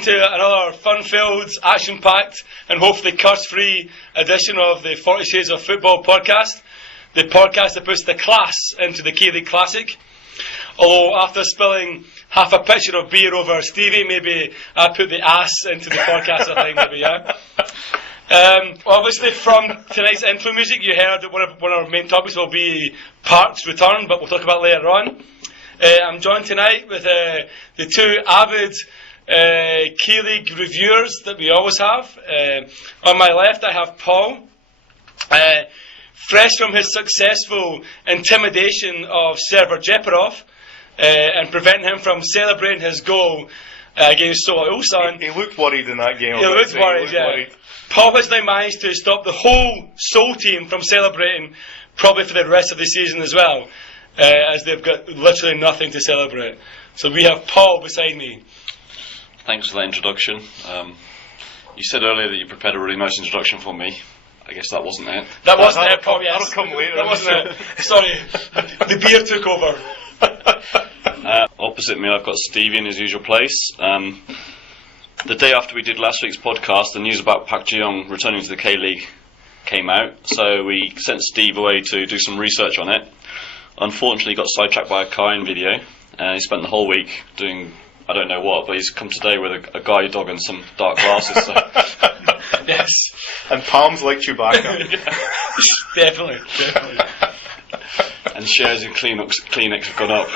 welcome to another fun-filled, action-packed and hopefully curse-free edition of the 40 Shades of Football podcast. The podcast that puts the class into the K-League Classic. Although after spilling half a pitcher of beer over Stevie, maybe I put the ass into the podcast, I think, maybe, yeah. Obviously from tonight's intro music you heard that one of our main topics will be Park's return, but we'll talk about later on. I'm joined tonight with the two avid K-League reviewers that we always have. On my left I have Paul, fresh from his successful intimidation of Server Jeparov and preventing him from celebrating his goal against Seoul Ulsan. He looked worried in that game. He looked worried, yeah. Paul has now managed to stop the whole Seoul team from celebrating, probably for the rest of the season as well, as they've got literally nothing to celebrate. So we have Paul beside me. Thanks for that introduction. You said earlier that you prepared a really nice introduction for me. I guess that wasn't it. That wasn't it, Paul, yes. That'll come later. That wasn't it. Sorry. The beer took over. Opposite me I've got Stevie in his usual place. The day after we did last week's podcast, the news about Park Chu-young returning to the K-League came out, so we sent Steve away to do some research on it. Unfortunately, he got sidetracked by a Kine video, and he spent the whole week doing I don't know what, but he's come today with a guide dog and some dark glasses. So. Yes. And palms like Chewbacca. Definitely. And shares in Kleenex have gone up.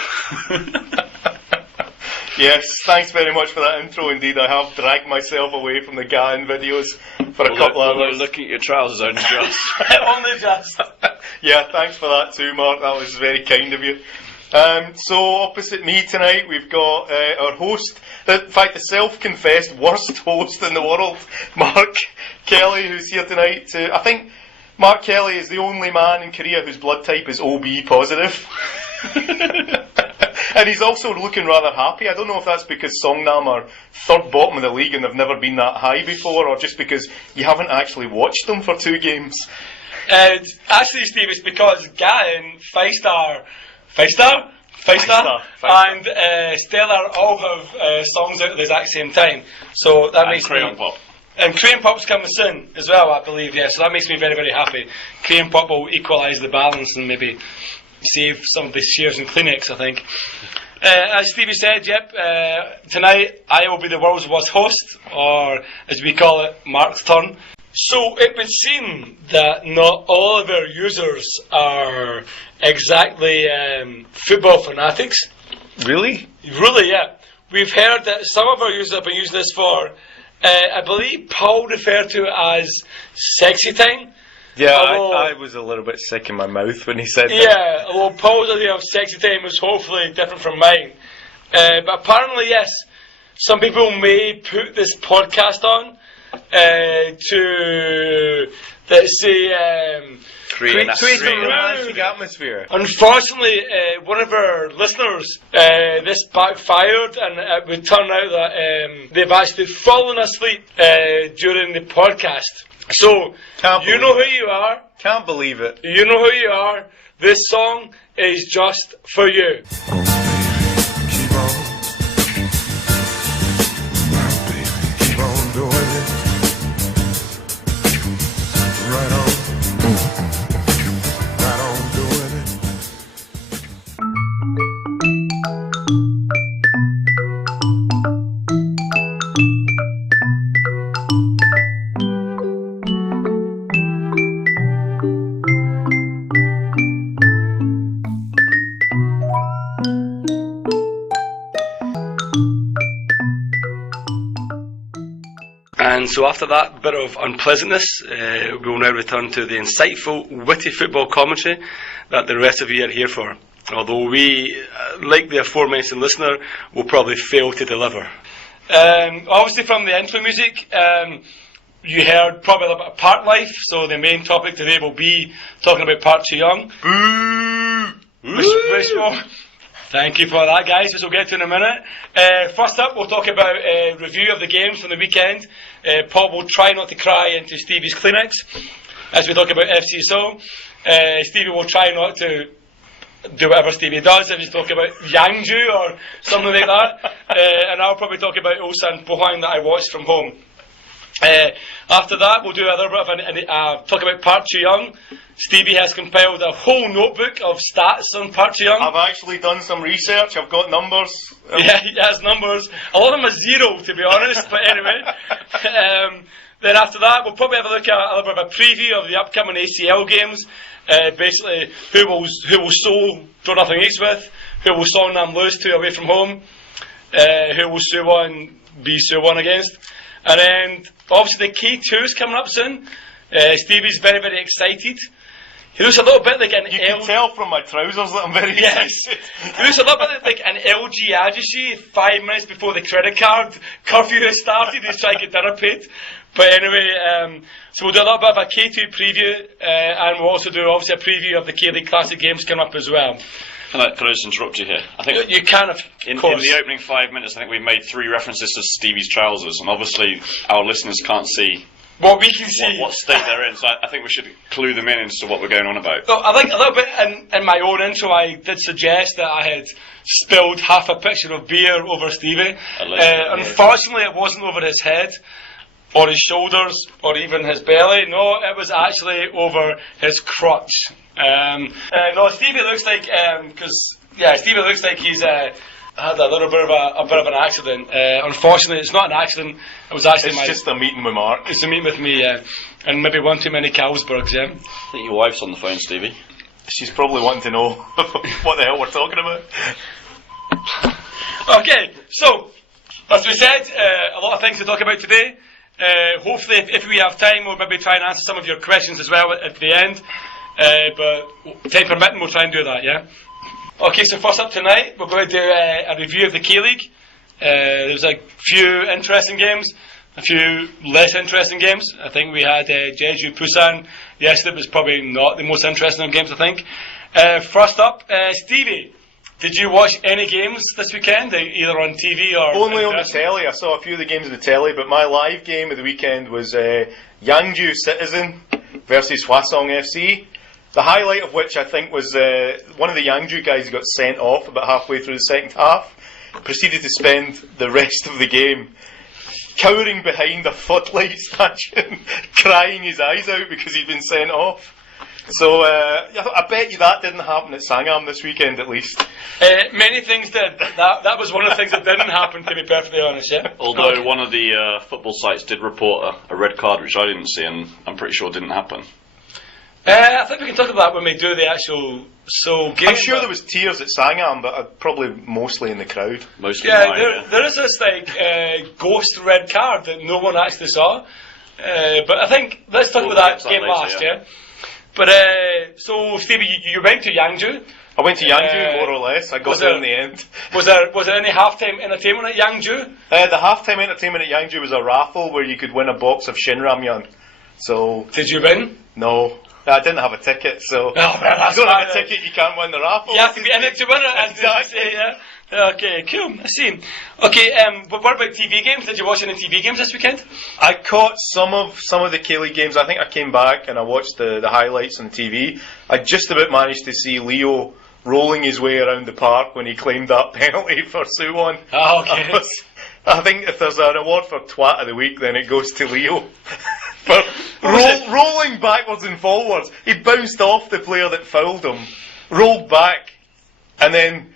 Yes, thanks very much for that intro. Indeed, I have dragged myself away from the Gain videos for a couple of hours. Looking at your trousers, only just. Only just. Yeah, thanks for that too, Mark. That was very kind of you. So opposite me tonight we've got our host, in fact the self-confessed worst host in the world, Mark Kelly, who's here tonight. I think Mark Kelly is the only man in Korea whose blood type is OB positive. And he's also looking rather happy. I don't know if that's because Songnam are third bottom of the league and they've never been that high before, or just because you haven't actually watched them for 2 games. Actually, Steve, it's because Gain, Five-Star, and Stellar all have songs out at the exact same time. So that makes Crayon Pop. And Crayon Pop's coming soon as well, I believe, yeah. So that makes me very, very happy. Crayon Pop will equalise the balance and maybe save some of the shares in Kleenex, I think. As Stevie said, tonight I will be the world's worst host, or as we call it, Mark's turn. So it would seem that not all of our users are exactly football fanatics. Really? Really, yeah. We've heard that some of our users have been using this for, I believe Paul referred to it as sexy time. Yeah, I was a little bit sick in my mouth when he said that. Yeah, although Paul's idea of sexy time was hopefully different from mine. But apparently, yes, some people may put this podcast on to, let's say, create a romantic atmosphere. Unfortunately, one of our listeners, this backfired, and it would turn out that they've actually fallen asleep during the podcast. So, you know who you are. Can't believe it. You know who you are. This song is just for you. And so after that bit of unpleasantness, we will now return to the insightful, witty football commentary that the rest of you are here for. Although we, like the aforementioned listener, will probably fail to deliver. Obviously from the intro music, you heard probably a little bit of Park life, so the main topic today will be talking about Park Chu-young. Which will... Thank you for that, guys, which we'll get to in a minute. First up, we'll talk about a review of the games from the weekend. Paul will try not to cry into Stevie's Kleenex as we talk about FC Seoul. Stevie will try not to do whatever Stevie does. If he's talking about Yangju or something like that, and I'll probably talk about Ulsan Pohang that I watched from home. After that, we'll do a little bit of talk about Park Chu-young. Stevie has compiled a whole notebook of stats on Park Chu-young. I've actually done some research. I've got numbers. Yeah, he has numbers. A lot of them are zero, to be honest. But anyway, then after that, we'll probably have a look at a little bit of a preview of the upcoming ACL games. Basically, who will Seoul draw nothing each with, who will Songnam lose to away from home, who will Suwon be Suwon against, and then obviously the K2 is coming up soon. Stevie's very, very excited. He looks a little bit like an You can tell from my trousers that I'm very excited. He looks a little bit like an LG Ajashi 5 minutes before the credit card curfew has started. He's trying to get dinner paid. But anyway, so we'll do a little bit of a K2 preview, and we'll also do obviously a preview of the K-League Classic games coming up as well. Can I just interrupt you here? I think you can, of course. In the opening 5 minutes, I think we made 3 references to Stevie's trousers, and obviously our listeners can't see what we can see, what state they're in. So I think we should clue them in as to what we're going on about. So I think a little bit in my own intro, I did suggest that I had spilled half a pitcher of beer over Stevie. Unfortunately, it wasn't over his head, or his shoulders, or even his belly. No, it was actually over his crotch. No, Stevie looks like Stevie looks like he's had a little bit of an accident. Unfortunately, it's not an accident. It was actually just a meeting with Mark. It's a meeting with me, and maybe one too many Carlsbergs. Yeah. I think your wife's on the phone, Stevie. She's probably wanting to know what the hell we're talking about. Okay, so as we said, a lot of things to talk about today. Hopefully, if we have time, we'll maybe try and answer some of your questions as well at the end. But time permitting, we'll try and do that, yeah? Okay, so first up tonight, we're going to do a review of the K-League. There's a few interesting games, a few less interesting games. I think we had Jeju Busan yesterday. Was probably not the most interesting of games, I think. First up, Stevie, did you watch any games this weekend, either on TV or... Only on the telly. I saw a few of the games on the telly, but my live game of the weekend was Yangju Citizen versus Hwasong FC. The highlight of which I think was one of the Yangju guys got sent off about halfway through the second half, proceeded to spend the rest of the game cowering behind a floodlight stanchion, crying his eyes out because he'd been sent off. So I bet you that didn't happen at Sangam this weekend, at least. Many things did. That was one of the things that didn't happen, to be perfectly honest, yeah? Although one of the football sites did report a red card, which I didn't see, and I'm pretty sure didn't happen. I think we can talk about that when we do the actual Seoul game. I'm sure there was tears at Sangam, but probably mostly in the crowd. Mostly there is this ghost red card that no one actually saw. But I think let's talk about that game later, last, yeah. But so Stevie, you went to Yangju. I went to Yangju, more or less. I got there in the end. Was there any halftime entertainment at Yangju? The halftime entertainment at Yangju was a raffle where you could win a box of Shin Ramyun. So did you win? No. I didn't have a ticket, so if you don't have a ticket, you can't win the raffle. You have to be in it to win it, exactly. Yeah. Okay, cool. I see. Okay, but what about TV games? Did you watch any TV games this weekend? I caught some of the K-League games. I think I came back and I watched the highlights on TV. I just about managed to see Leo rolling his way around the park when he claimed that penalty for Suwon. Oh, okay. I think if there's an award for Twat of the Week, then it goes to Leo. For rolling backwards and forwards. He bounced off the player that fouled him, rolled back, and then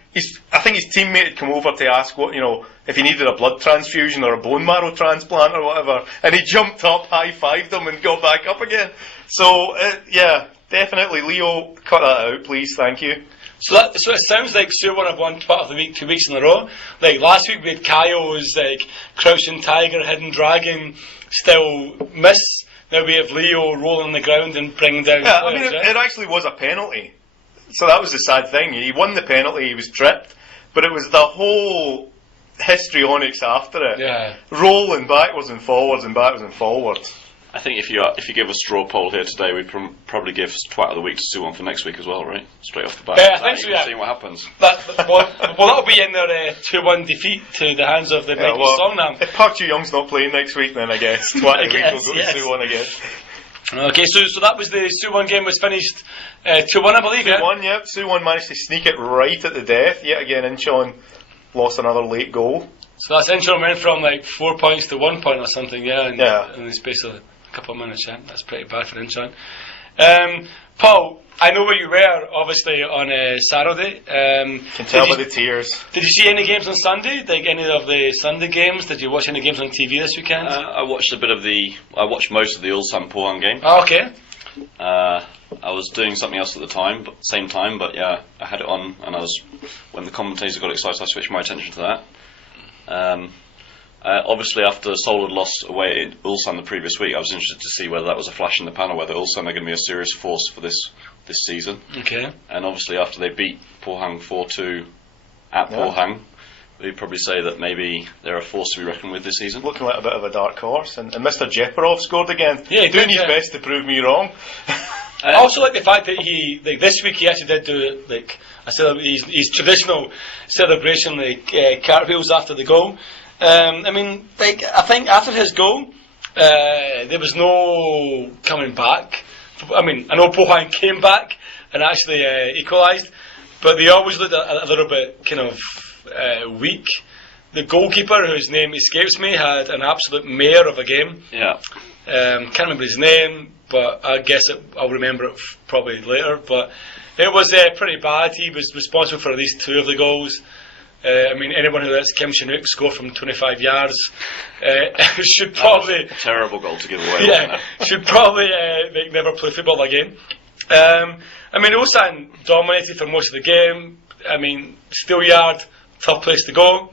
I think his teammate had come over to ask if he needed a blood transfusion or a bone marrow transplant or whatever, and he jumped up, high-fived him, and got back up again. So, definitely, Leo, cut that out, please, thank you. So it sounds like Suwon have won Twat of the Week 2 weeks in a row. Like last week we had Kaio's Crouching Tiger, Hidden Dragon, still miss. Now we have Leo rolling on the ground and bringing down players, it actually was a penalty. So that was the sad thing. He won the penalty, he was tripped, but it was the whole histrionics after it. Yeah. Rolling backwards and forwards and backwards and forwards. I think if you give a straw poll here today, we'd probably give Twat of the Week to Suwon for next week as well, right? Straight off the bat. Yeah, I think so, yeah. Seeing what happens. That'll be in their 2-1 defeat to the hands of the mighty Songnam. If Park Chu-young's not playing next week, then I guess Twat of the Week will go to Suwon again. Okay, so that was the Suwon game, was finished 2-1, I believe, yeah? 2-1, yep. Suwon managed to sneak it right at the death. Yet again, Incheon lost another late goal. So that's Incheon went from like 4 points to 1 point or something, in the space of a couple of minutes, yeah. That's pretty bad for Incheon. Paul, I know where you were, obviously, on Saturday. Can tell by the tears. Did you see any games on Sunday? Like any of the Sunday games? Did you watch any games on TV this weekend? I watched most of the Ulsan Pohang game. Oh, okay. I was doing something else at the same time, but yeah, I had it on, and when the commentators got excited, I switched my attention to that. Obviously, after Seoul had lost away at Ulsan the previous week, I was interested to see whether that was a flash in the pan, or whether Ulsan are going to be a serious force for this season. Okay. And obviously, after they beat Pohang 4-2 at Pohang, we'd probably say that maybe they're a force to be reckoned with this season. Looking like a bit of a dark horse, and Mr. Jeparov scored again. Yeah, he doing did, his best to prove me wrong. I also like the fact that this week he actually did do his traditional celebration, cartwheels after the goal. I think after his goal, there was no coming back. I know Pohang came back and actually equalised, but they always looked a little bit kind of weak. The goalkeeper, whose name escapes me, had an absolute mare of a game. Yeah. Can't remember his name, but I guess I'll remember it probably later. But it was pretty bad. He was responsible for at least 2 of the goals. Anyone who lets Kim Shin-wook score from 25 yards should probably... A terrible goal to give away. Yeah, should probably never play football again. Ulsan dominated for most of the game. Steelyard, tough place to go.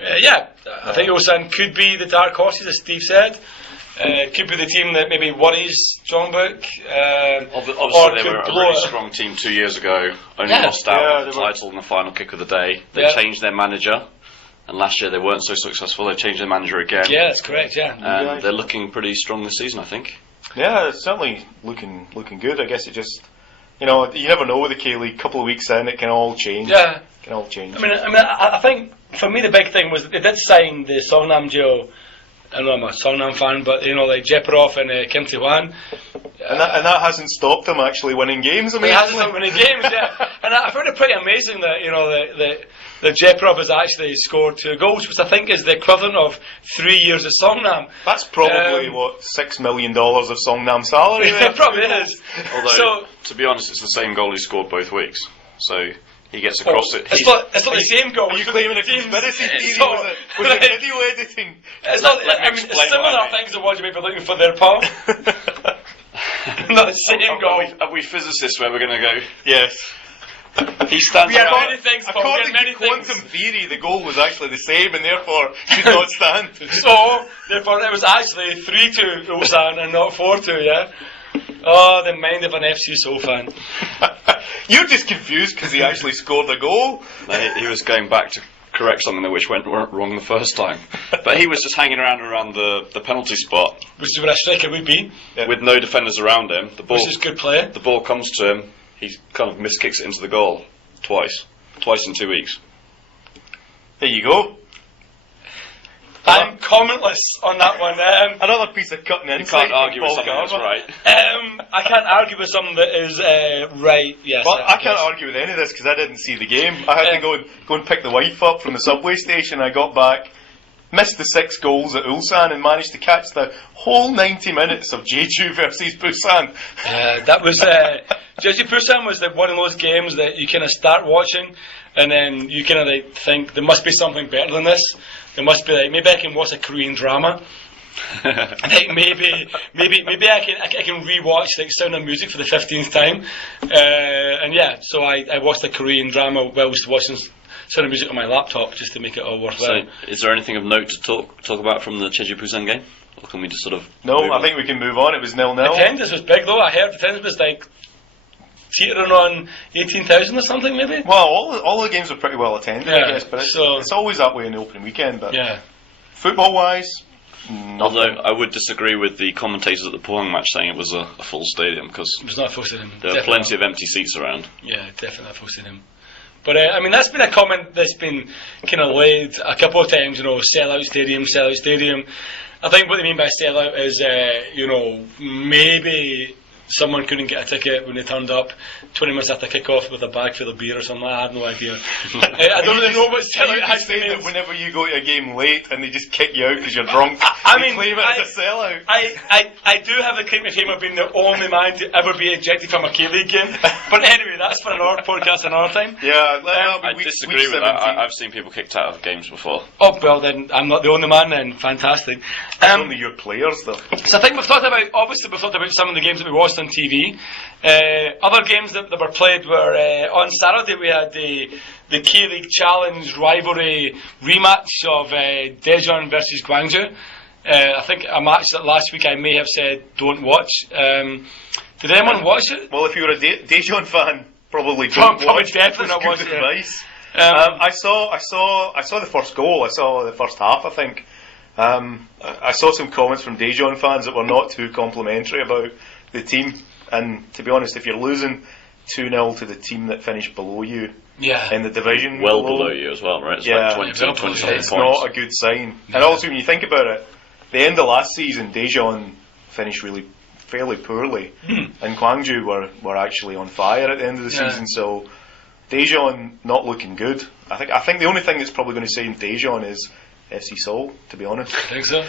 I think Ulsan could be the dark horses, as Steve said. Could be the team that maybe worries Jeonbuk. Obviously, they were a really strong team 2 years ago. Only lost out on the title in the final kick of the day. They changed their manager, and last year they weren't so successful. They changed their manager again. Yeah, that's correct. Yeah, and they're looking pretty strong this season, I think. Yeah, it's certainly looking good. I guess it just, you never know with the K-League. A couple of weeks in, it can all change. Yeah, it can all change. I think for me the big thing was they did sign the Songnam duo. I know I'm a Songnam fan, but like Jeparov and Kim Tae-hwan. And that hasn't stopped them actually winning games. It hasn't stopped winning games, yeah. And I found it pretty amazing that that Jeparov has actually scored 2 goals, which I think is the equivalent of 3 years of Songnam. That's probably $6 million of Songnam salary. It probably is. Although, to be honest, it's the same goal he scored both weeks. So. He gets across it. It's not the same goal. Are you claiming a conspiracy theory? Was it video editing? It's not. It's similar things the ones you may be looking for there, Paul. Not the same goal. Are we physicists where we're going to go? Yes. He stands according to quantum theory, the goal was actually the same and therefore should not stand. So, therefore, it was actually 3-2 Ulsan and not 4-2, yeah? Oh, the mind of an FC Seoul fan. You're just confused because he actually scored a goal. No, he was going back to correct something which went wrong the first time. But he was just hanging around the penalty spot. Which is where a striker would be. With no defenders around him. Which is good play. The ball comes to him, he kind of miskicks it into the goal. Twice in 2 weeks. There you go. I'm commentless on that one. Another piece of cutting insight. You can't argue with something that's right. I can't argue with something that is right. Yes. Well, I can't argue with any of this because I didn't see the game. I had to go and pick the wife up from the subway station. I got back, missed the 6 goals at Ulsan, and managed to catch the whole 90 minutes of Jeju versus Busan. That was Jeju Busan was one of those games that you kind of start watching, and then you kind of think there must be something better than this. There must be maybe I can watch a Korean drama. I think maybe I can rewatch Sound of Music for the 15th time, so I watched the Korean drama whilst watching Sound of Music on my laptop just to make it all worthwhile. So, is there anything of note to talk about from the Jeju Busan game, or can we just sort of? No, I think we can move on. It was 0-0. Attendance was big though. I heard attendance was teetering on 18,000 or something, maybe. Well, all the games were pretty well attended, I guess, but it's always that way in the opening weekend. But football-wise, nothing. Although I would disagree with the commentators at the Pohang match saying it was a full stadium, because it was not a full stadium. There are plenty of empty seats around. Yeah, definitely a full stadium. But I mean, that's been a comment that's been kind of laid a couple of times. Sell out stadium, sell out stadium. I think what they mean by sell out is, maybe someone couldn't get a ticket when they turned up 20 minutes after kick-off with a bag full of beer or something. I have no idea. I don't really know what sellout actually means. That whenever you go to a game late and they just kick you out because you're drunk, they claim it as a sellout. I do have the claim to fame of being the only man to ever be ejected from a K-League game. But anyway, that's for another podcast another time. Yeah, I disagree with that. I've seen people kicked out of games before. Oh, well then, I'm not the only man then. Fantastic. It's only your players though. So I think we've thought about some of the games that we watched on TV. Other games that were played were on Saturday. We had the K-League Challenge rivalry rematch of Daejeon versus Gwangju. I think a match that last week I may have said don't watch. Did anyone watch it? Well, if you're a Daejeon fan, probably don't watch. Definitely not watch it. Advice. I saw the first goal. I saw the first half, I think. I saw some comments from Daejeon fans that were not too complimentary about the team. And to be honest, if you're losing 2-0 to the team that finished below you in the division, well below you as well, right? It's like 20 it's points. not a good sign. And also, when you think about it, the end of last season, Daejeon finished fairly poorly, and Gwangju were actually on fire at the end of the season. So Daejeon not looking good. I think the only thing that's probably going to save Daejeon is FC Seoul, to be honest. I think so.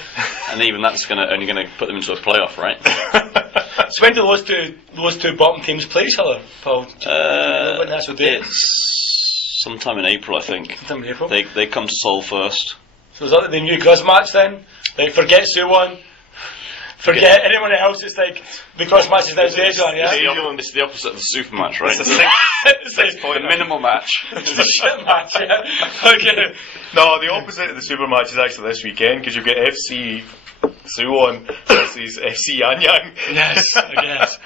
And even that's only going to put them into a playoff, right? So when do those two bottom teams play each other, Paul? It's sometime in April, I think. Sometime in April? They come to Seoul first. So is that the new Guz match then? Like, forget Suwon, forget anyone else, it's like the Guz match is now Daejeon, yeah? It's the opposite of the super match, right? It's the minimal match. It's the shit match, yeah? Okay. No, the opposite of the super match is actually this weekend, because you've got FC Suwon versus FC Anyang. Yes, I guess.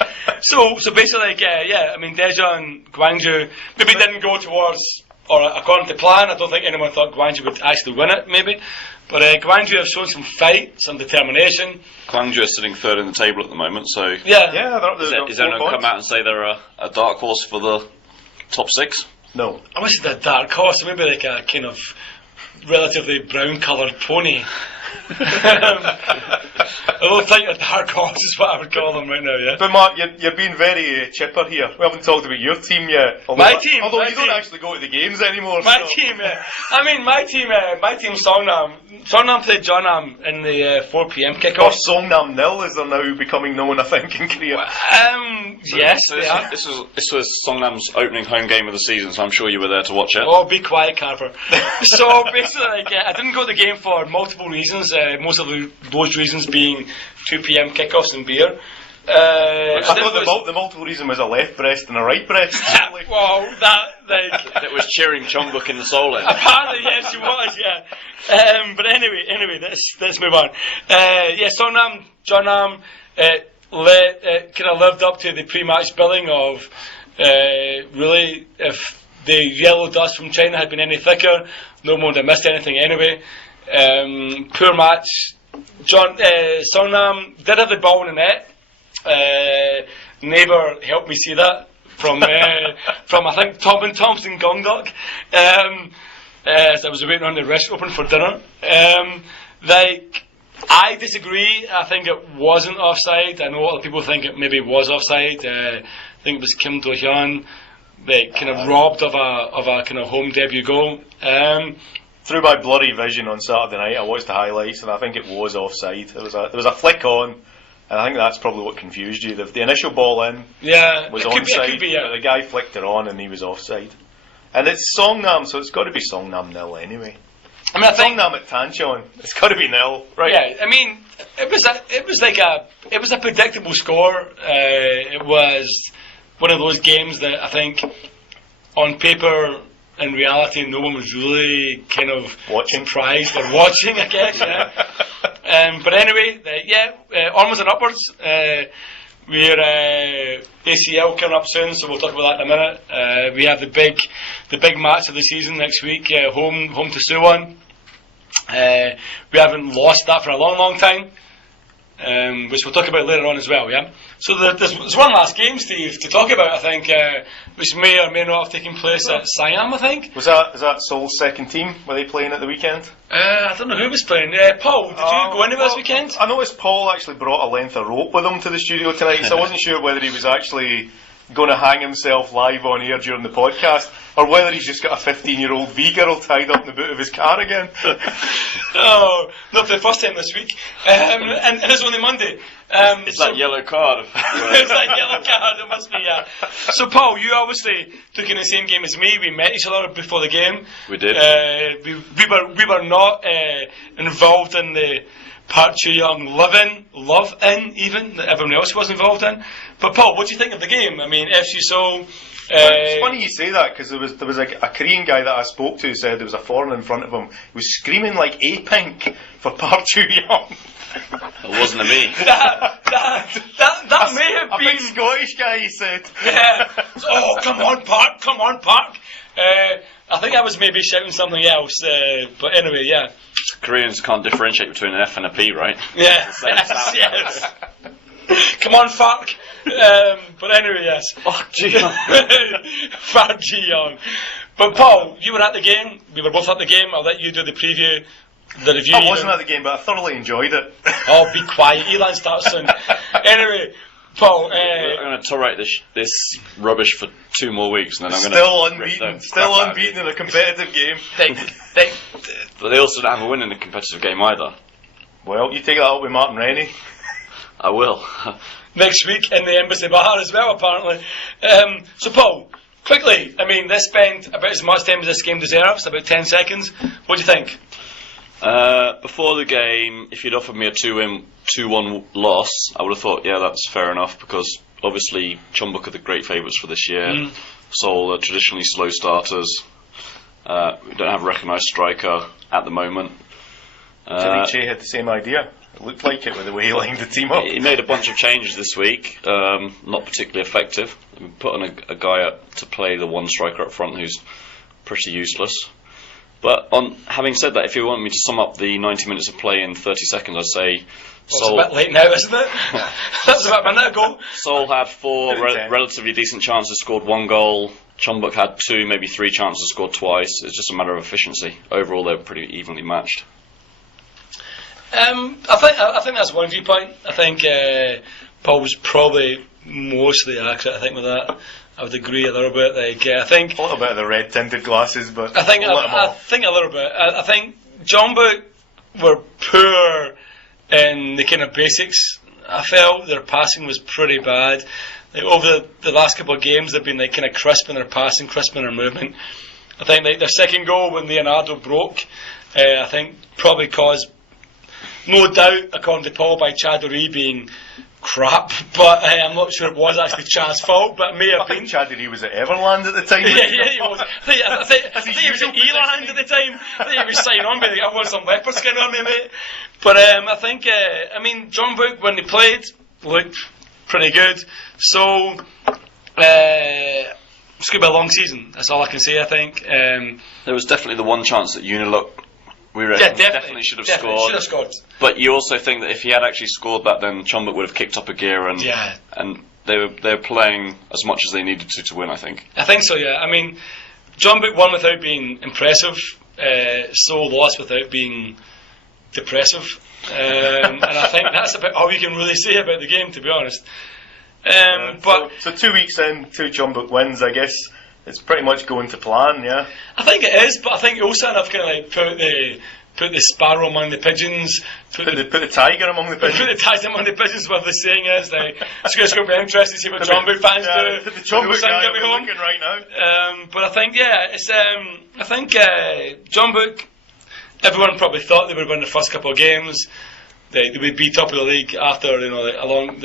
So basically, like, I mean, Daejeon, Gwangju maybe didn't go towards, or according to plan. I don't think anyone thought Gwangju would actually win it, maybe. But Gwangju have shown some fight, some determination. Gwangju are sitting third in the table at the moment, so they're is anyone going to come out and say they're a dark horse for the top six? No. I wish it a dark horse, maybe like a kind of relatively brown-coloured pony. I don't think a dark horse is what I would call them right now, yeah? But Mark, you're being very chipper here. We haven't talked about your team yet. Although you don't actually go to the games anymore. My team, I mean, my team, Songnam. Songnam played Jeonnam in the 4 p.m. kickoff. Songnam nil, as they're now becoming known, I think, in Korea. Yes, so this was Songnam's opening home game of the season, so I'm sure you were there to watch it. Oh, be quiet, Carver. So basically, I didn't go to the game for multiple reasons. Most of those reasons being 2 p.m. kickoffs and beer. I thought the multiple reason was a left breast and a right breast. Well, that was cheering Chongbuk in the Seoul end. Apparently, yes, it was, yeah. But anyway, let's move on. Songnam, Jeonnam, kind of lived up to the pre-match billing of really, if the yellow dust from China had been any thicker, no one would have missed anything anyway. Poor match. Songnam did have the ball in the net. Neighbour helped me see that from I think Thompson Gongdok. As I was waiting on the restaurant open for dinner. I disagree. I think it wasn't offside. I know other people think it maybe was offside. I think it was Kim Do-hyun, kind of robbed of a kind of home debut goal. Through my blurry vision on Saturday night, I watched the highlights, and I think it was offside. There was a flick on, and I think that's probably what confused you. The initial ball in was onside, but the guy flicked it on, and he was offside. And it's Songnam, so it's got to be Songnam nil anyway. I mean, Songnam at Tancheon, it's got to be nil, right? Yeah, I mean, it was a predictable score. It was one of those games that I think, on paper, in reality, no one was really kind of surprised or watching, I guess, yeah. But anyway, onwards and upwards. We're ACL coming up soon, so we'll talk about that in a minute. We have the big match of the season next week, home to Suwon. We haven't lost that for a long time. which we'll talk about later on as well, yeah? So there's one last game, Steve, to talk about, I think, which may or may not have taken place at Siam, I think. Is that Seoul's second team? Were they playing at the weekend? I don't know who was playing. Paul, did you go anywhere this weekend? I noticed Paul actually brought a length of rope with him to the studio tonight, so I wasn't sure whether he was actually going to hang himself live on air during the podcast, or whether he's just got a 15-year-old V-girl tied up in the boot of his car again. Oh, not for the first time this week. And it's only Monday. It's that yellow card. It's that yellow card, it must be, yeah. So, Paul, you obviously took in the same game as me. We met each other before the game. We did. We were not involved in the Park Chu-young love-in even, that everyone else was involved in. But Paul, what do you think of the game? I mean, FC Seoul... it's funny you say that, because there was a Korean guy that I spoke to who said there was a foreigner in front of him who was screaming like A-Pink for Park Chu-young. It wasn't a me. That may have been... A big Scottish guy, he said. Yeah. Oh, come on, Park. I think I was maybe shouting something else, but anyway, yeah. Koreans can't differentiate between an F and a P, right? Yeah, yes. Come on, Park. But anyway, yes. Park Chu-young. Park Chu-young. But Paul, you were at the game. We were both at the game. I'll let you do the preview, the review. I wasn't at the game, but I thoroughly enjoyed it. Oh, be quiet. Elan starts soon. Anyway, Paul. I'm going to tolerate this rubbish for 2 more weeks, and then I'm going to still unbeaten in a competitive game. But they also don't have a win in a competitive game either. Well, you take that up with Martin Rennie. I will. Next week in the Embassy Bar as well, apparently. So, Paul, quickly, I mean, let's spend about as much time as this game deserves, about 10 seconds. What do you think? Before the game, if you'd offered me a 2-1 loss, I would have thought, yeah, that's fair enough, because obviously Jeonbuk are the great favourites for this year. Seoul are traditionally slow starters. We don't have a recognised striker at the moment. I think Che had the same idea. It looked like it with the way he lined the team up. He made a bunch of changes this week, not particularly effective. We put on a guy up to play the one striker up front who's pretty useless. But having said that, if you want me to sum up the 90 minutes of play in 30 seconds, I'd say Seoul... It's a bit late now, isn't it? That was about a minute ago. Seoul had 4 relatively decent chances, scored 1 goal. Jeonbuk had 2, maybe 3 chances, scored twice. It's just a matter of efficiency. Overall, they were pretty evenly matched. I think that's one viewpoint. I think Paul was probably mostly accurate. I think with that, I would agree a little bit. I think a little bit of the red tinted glasses, but I think a little bit. I think Jeonbuk were poor in the kind of basics. I felt their passing was pretty bad. Like, over the last couple of games, they've been like kind of crisp in their passing, crisp in their movement. I think their second goal when Leonardo broke, I think probably caused, no doubt, according to Paul, by Chad O'Ree being crap, but I'm not sure it was actually Chad's fault, but it may have been. Chad O'Ree was at Everland at the time. yeah, he was. I think he was at Eland at the time. I think he was signing on, being like, I want some leopard skin on me, mate. But I think, Jeonbuk, when they played, looked pretty good. So, it's going to be a long season. That's all I can say, I think. There was definitely the one chance that Uniluk we definitely should have scored. But you also think that if he had actually scored that, then Jeonbuk would have kicked up a gear, and they were playing as much as they needed to win, I think. I think so, yeah. I mean, Jeonbuk won without being impressive, Seoul lost without being depressive, and I think that's about all you can really say about the game, to be honest. So 2 weeks in, 2 Jeonbuk wins, I guess. It's pretty much going to plan, yeah. I think it is, but I think also have kind of like put the sparrow among the pigeons. Put the tiger among the pigeons. Put the tiger among the pigeons. What the saying is, like, it's going to be interesting to see what Jeonbuk fans do. The Jeonbuk guy is looking right now. But I think Jeonbuk. Everyone probably thought they would win the first couple of games. They would be top of the league after along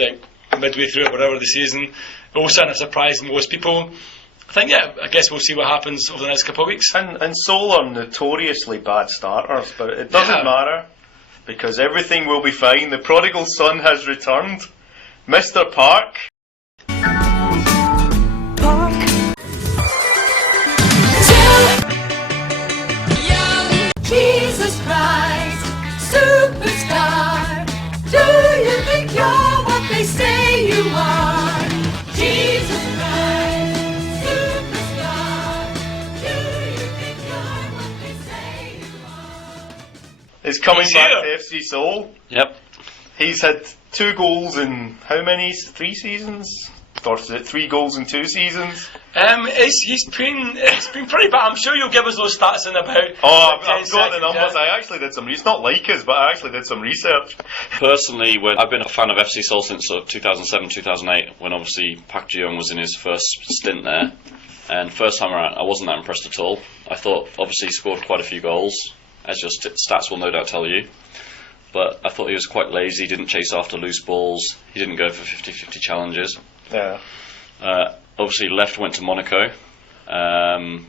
midway through whatever the season. Also, have surprised most people. I think, I guess we'll see what happens over the next couple of weeks. And Seoul are notoriously bad starters, but it doesn't matter, because everything will be fine. The prodigal son has returned. Mr. Park. Jesus Christ, superstar, do you think is coming He's back here. to FC Seoul. Yep. He's had 2 goals in how many? 3 seasons? Or is it 3 goals in 2 seasons? He's been pretty bad. I'm sure you'll give us those stats in about. Oh, about 10 I've got the seconds, numbers. yeah. I actually did some. It's not like us, but I actually did some research. Personally, I've been a fan of FC Seoul since sort of 2007, 2008, when obviously Park Chu-young was in his first stint there. And first time around, I wasn't that impressed at all. I thought, obviously, he scored quite a few goals, as your stats will no doubt tell you. But I thought he was quite lazy, didn't chase after loose balls, he didn't go for 50-50 challenges. Yeah. Obviously left, went to Monaco.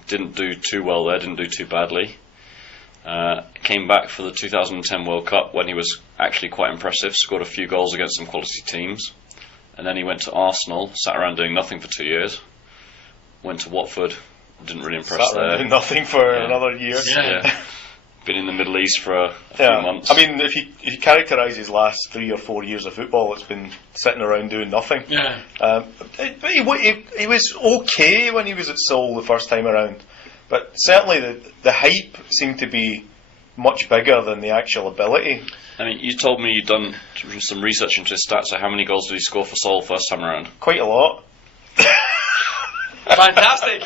Didn't do too well there, didn't do too badly. Came back for the 2010 World Cup when he was actually quite impressive, scored a few goals against some quality teams. And then he went to Arsenal, sat around doing nothing for 2 years. Went to Watford, didn't really impress Sat around there. doing nothing for another year. Yeah. Been in the Middle East for a few months. I mean, if you characterise his last 3 or 4 years of football, it's been sitting around doing nothing. Yeah. But he was okay when he was at Seoul the first time around. But certainly the hype seemed to be much bigger than the actual ability. I mean, you told me you'd done some research into his stats, so how many goals did he score for Seoul first time around? Quite a lot. Fantastic.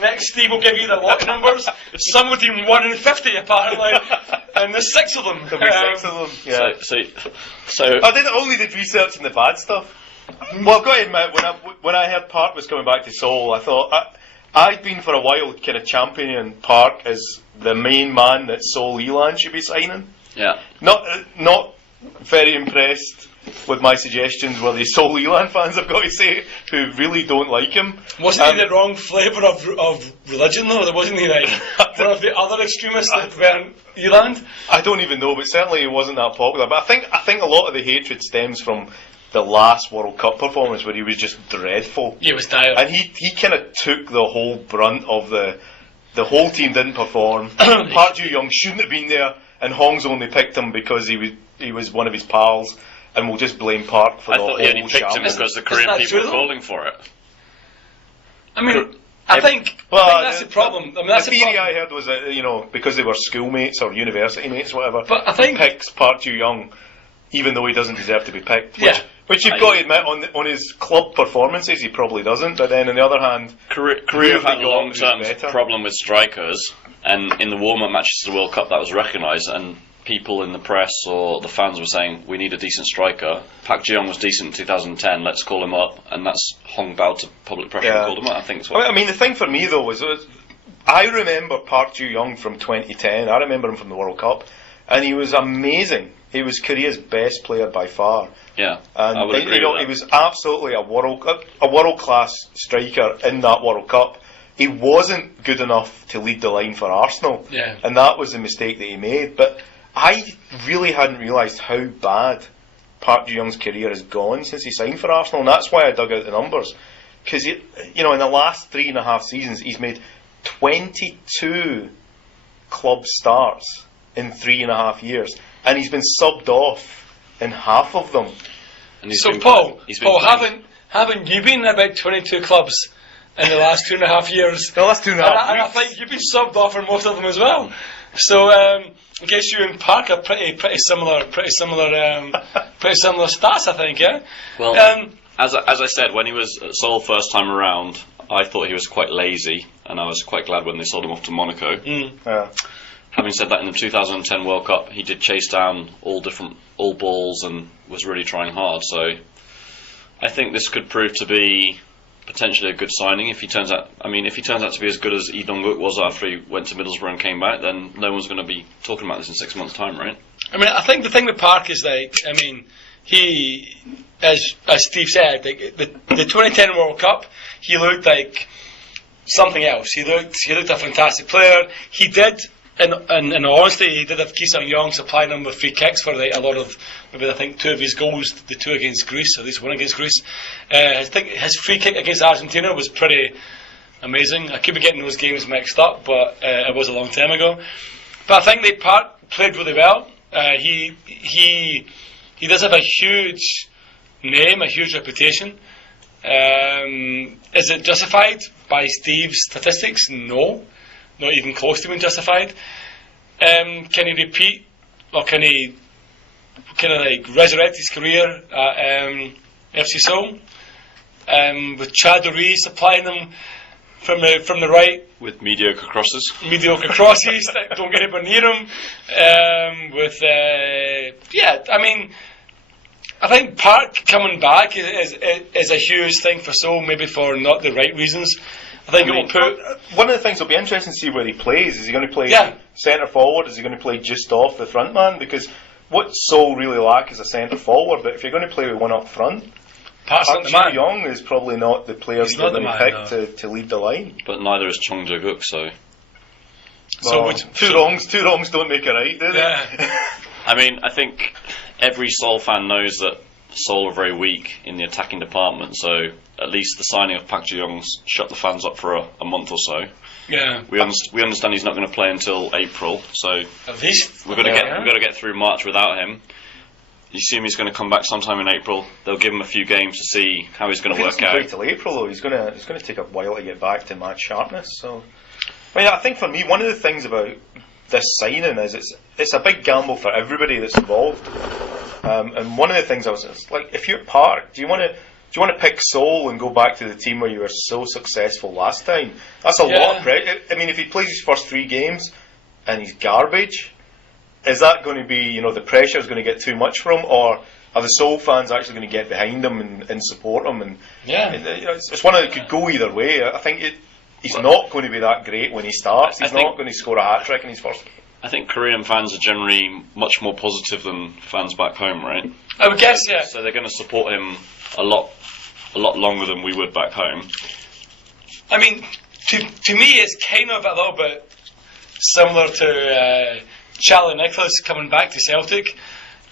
Next, Steve will give you the lot numbers. Some with him 1 in 50 apparently, and there's 6 of them. There'll be 6 of them. Yeah. So I only did research in the bad stuff. Well, I've got to admit, when I heard Park was coming back to Seoul, I thought I'd been for a while kind of championing Park as the main man that Seoul Elan should be signing. yeah, Not very impressed with my suggestions were the Seoul Elan fans, I've got to say, who really don't like him. Wasn't he the wrong flavour of religion though? Wasn't he like one of the other extremists that weren't Eland? I don't even know, but certainly he wasn't that popular. But I think a lot of the hatred stems from the last World Cup performance where he was just dreadful. He was dire. And he kind of took the whole brunt of the whole team didn't perform. Park Chu-young shouldn't have been there, and Hong's only picked him because he was one of his pals, and we'll just blame Park for I the thought whole he only picked him shambles. because the Korean that people true, were though? calling for it. I mean, I think that's the problem. I mean, that's the the theory problem. I heard was that because they were schoolmates or university mates, whatever. But I think- he picks Park Chu-young, even though he doesn't deserve to be picked. Yeah. Which you've got to admit, on his club performances, he probably doesn't. But then on the other hand, Korea have had a got long-term who's better. problem with strikers, and in the warm-up matches to the World Cup that was recognised, and people in the press or the fans were saying, we need a decent striker. Park Chu-young was decent in 2010, let's call him up, and that's Hong bowed to public pressure and called him up. I think it's what I mean, the thing for me though was I remember Park Chu-young from 2010. I remember him from the World Cup, and he was amazing. He was Korea's best player by far. yeah, And I would agree with he that. was absolutely a world class striker in that World Cup. He wasn't good enough to lead the line for Arsenal, Yeah. and that was the mistake that he made. But I really hadn't realised how bad Park Chu-young's career has gone since he signed for Arsenal, and that's why I dug out the numbers. Because in the last 3.5 seasons, he's made 22 club starts in 3.5 years, and he's been subbed off in half of them. And he's So been- Paul, he's been playing- haven't you been in about 22 clubs in the last 2.5 years? The last 2.5 And I weeks. think you've been subbed off for most of them as well. So I guess you and Park are pretty similar stats, I think. Yeah. Well, Um, as I said, when he was at Seoul first time around, I thought he was quite lazy, and I was quite glad when they sold him off to Monaco. Yeah. Having said that, in the 2010 World Cup, he did chase down all balls and was really trying hard. So I think this could prove to be potentially a good signing if he turns out. I mean, if he turns out to be as good as Lee Dong-gook was after he went to Middlesbrough and came back, then no one's going to be talking about this in 6 months' time, right? I mean, I think the thing with Park is he, as Steve said, the 2010 World Cup, he looked like something else. He looked a fantastic player. He did. In honesty, he did have Ki Sung-young supplying him with free kicks for a lot of, maybe I think 2 of his goals, the 2 against Greece, or at least 1 against Greece. I think his free kick against Argentina was pretty amazing. I could be getting those games mixed up, but it was a long time ago. But I think that Park played really well. He does have a huge name, a huge reputation. Is it justified by Steve's statistics? No. Not even close to being justified. Can he repeat, or can he kind of like resurrect his career at FC Seoul? With Chad O'Ree supplying them from the right. With mediocre crosses. Mediocre crosses that don't get anywhere near him. I think Park coming back is a huge thing for Seoul, maybe for not the right reasons. I think it will put. One of the things will be interesting to see where he plays. Is he going to play centre forward? Is he going to play just off the front man? Because what Seoul really lack is a centre forward. But if you're going to play with one up front, Park Chu-young is probably not the player he's going to pick to lead the line. But neither is Chung Jae-guk, so. Well, two wrongs don't make a right, do they? Yeah. I mean, I think every Seoul fan knows that Seoul are very weak in the attacking department, so at least the signing of Park Chu-young's shut the fans up for a month or so. Yeah. We understand he's not going to play until April, so at least we've got to get through March without him. You assume he's going to come back sometime in April. They'll give him a few games to see how he's going to work out. Wait till April though. He's going to take a while to get back to match sharpness. So, I think for me, one of the things about this signing is it's a big gamble for everybody that's involved. And one of the things I was like, if you're Park, do you want to pick Seoul and go back to the team where you were so successful last time? That's a lot of pressure. I mean, if he plays his first 3 games and he's garbage, is that going to be, the pressure is going to get too much for him, or are the Seoul fans actually going to get behind him and support him? And it's one that could go either way. I think he's not going to be that great when he starts. He's not going to score a hat-trick in his first game. I think Korean fans are generally much more positive than fans back home, right? I would guess, yeah. So they're going to support him a lot longer than we would back home. I mean, to me, it's kind of a little bit similar to Charlie Nicholas coming back to Celtic.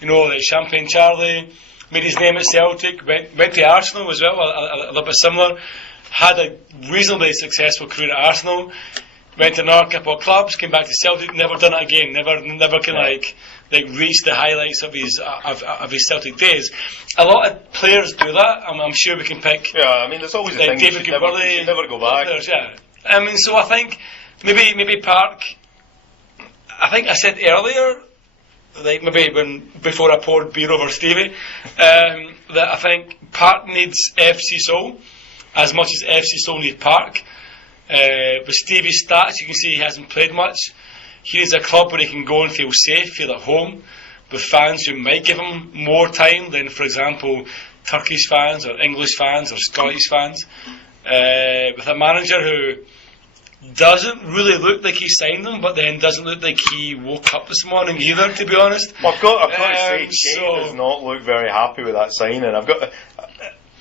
Like Champagne Charlie made his name at Celtic, went to Arsenal as well, a little bit similar. Had a reasonably successful career at Arsenal. Went to another couple of clubs, came back to Celtic, never done it again. Never can like reach the highlights of his Celtic days. A lot of players do that. I'm sure we can pick. Yeah, I mean, there's always a thing. David You never go back. Others, yeah. I mean, so I think maybe Park. I think I said earlier, like maybe before I poured beer over Stevie, that I think Park needs FC Seoul as much as FC Seoul needs Park. With Stevie's stats, you can see he hasn't played much. He needs a club where he can go and feel safe, feel at home, with fans who might give him more time than, for example, Turkish fans or English fans or Scottish fans. With a manager who doesn't really look like he signed him, but then doesn't look like he woke up this morning either, to be honest. Well, I've got to say, Jay does not look very happy with that signing.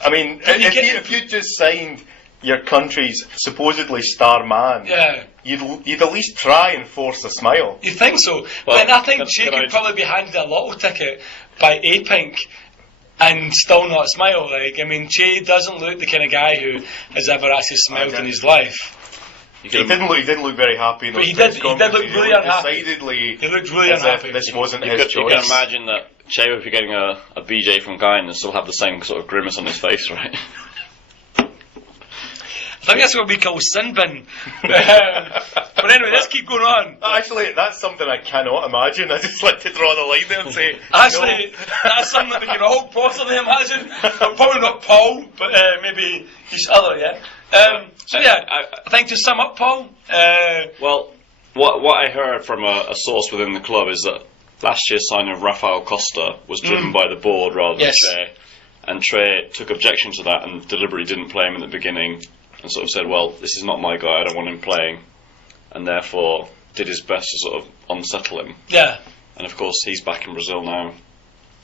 If you just signed your country's supposedly star man, you'd at least try and force a smile. You think so? Well, and I think Jay could probably be handed a lotto ticket by A-Pink and still not smile. Jay doesn't look the kind of guy who has ever actually smiled in his life. He didn't look very happy. But he did look really unhappy. Decidedly, he looked really unhappy. This wasn't his choice. You can imagine that Jay would be getting a BJ from Guyan and still have the same sort of grimace on his face, right? I think that's what we call sin bin. But anyway, let's keep going on. Actually, that's something I cannot imagine. I just like to draw the line there and say, actually, that's something that we can all possibly imagine. Probably not Paul, but maybe each other, yeah? I think to sum up, Paul... well, what I heard from a source within the club is that last year's signing of Rafael Costa was driven by the board rather than Trey. And Trey took objection to that and deliberately didn't play him in the beginning and sort of said, well, this is not my guy, I don't want him playing, and therefore did his best to sort of unsettle him. Yeah. And of course he's back in Brazil now.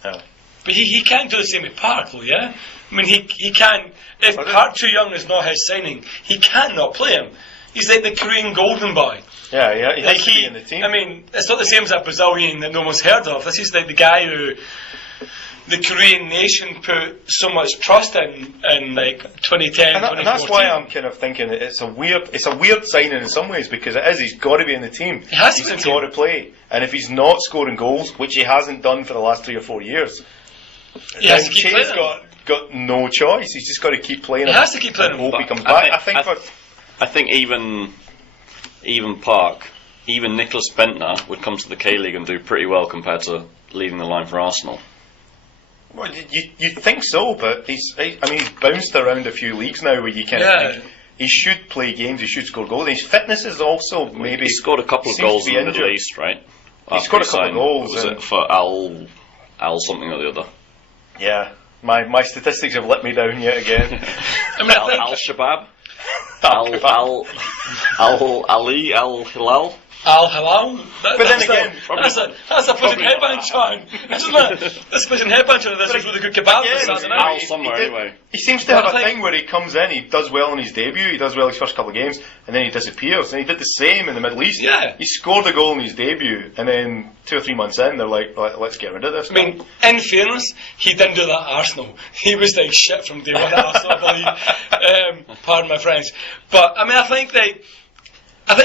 Yeah. But he can't do the same with Park, though, yeah? I mean, he can't... If Park Chu-young is not his signing, he cannot play him. He's like the Korean golden boy. Yeah, he has to be in the team. I mean, it's not the same as a Brazilian that no one's heard of. This is like the guy who the Korean nation put so much trust in like 2010, 2014. And that's why I'm kind of thinking it's a weird signing in some ways, because he's got to be in the team. He has to be in the team. He's got to play. And if he's not scoring goals, which he hasn't done for the last 3 or 4 years, he has to keep playing. Got no choice. He's just got to keep playing. He has to keep playing. Hope he comes back. I think even Park even Nicholas Bentner would come to the K-League and do pretty well compared to leading the line for Arsenal. Well, you'd think so, but he's bounced around a few leagues now where you kind of think he should play games, he should score goals. His fitness is also maybe... He scored a couple of goals in the Middle East, right? He scored a couple of goals. Was it for Al something or the other? Yeah, my statistics have let me down yet again. Al-Shabaab? Ali Al-Hilal? Al-Hilal? But then again... That's a pushing headband chant, isn't it? That's pushing headband chant. This is really good kebab for Saturday night. Al somewhere anyway. He seems to have a thing where he comes in, he does well in his debut, he does well his first couple of games, and then he disappears. And he did the same in the Middle East. Yeah. He scored a goal in his debut, and then 2 or 3 months in, they're like, let's get rid of this. I mean, in fairness, he didn't do that at Arsenal. He was like shit from day one at Arsenal, I believe. Pardon my French. But, I mean, I think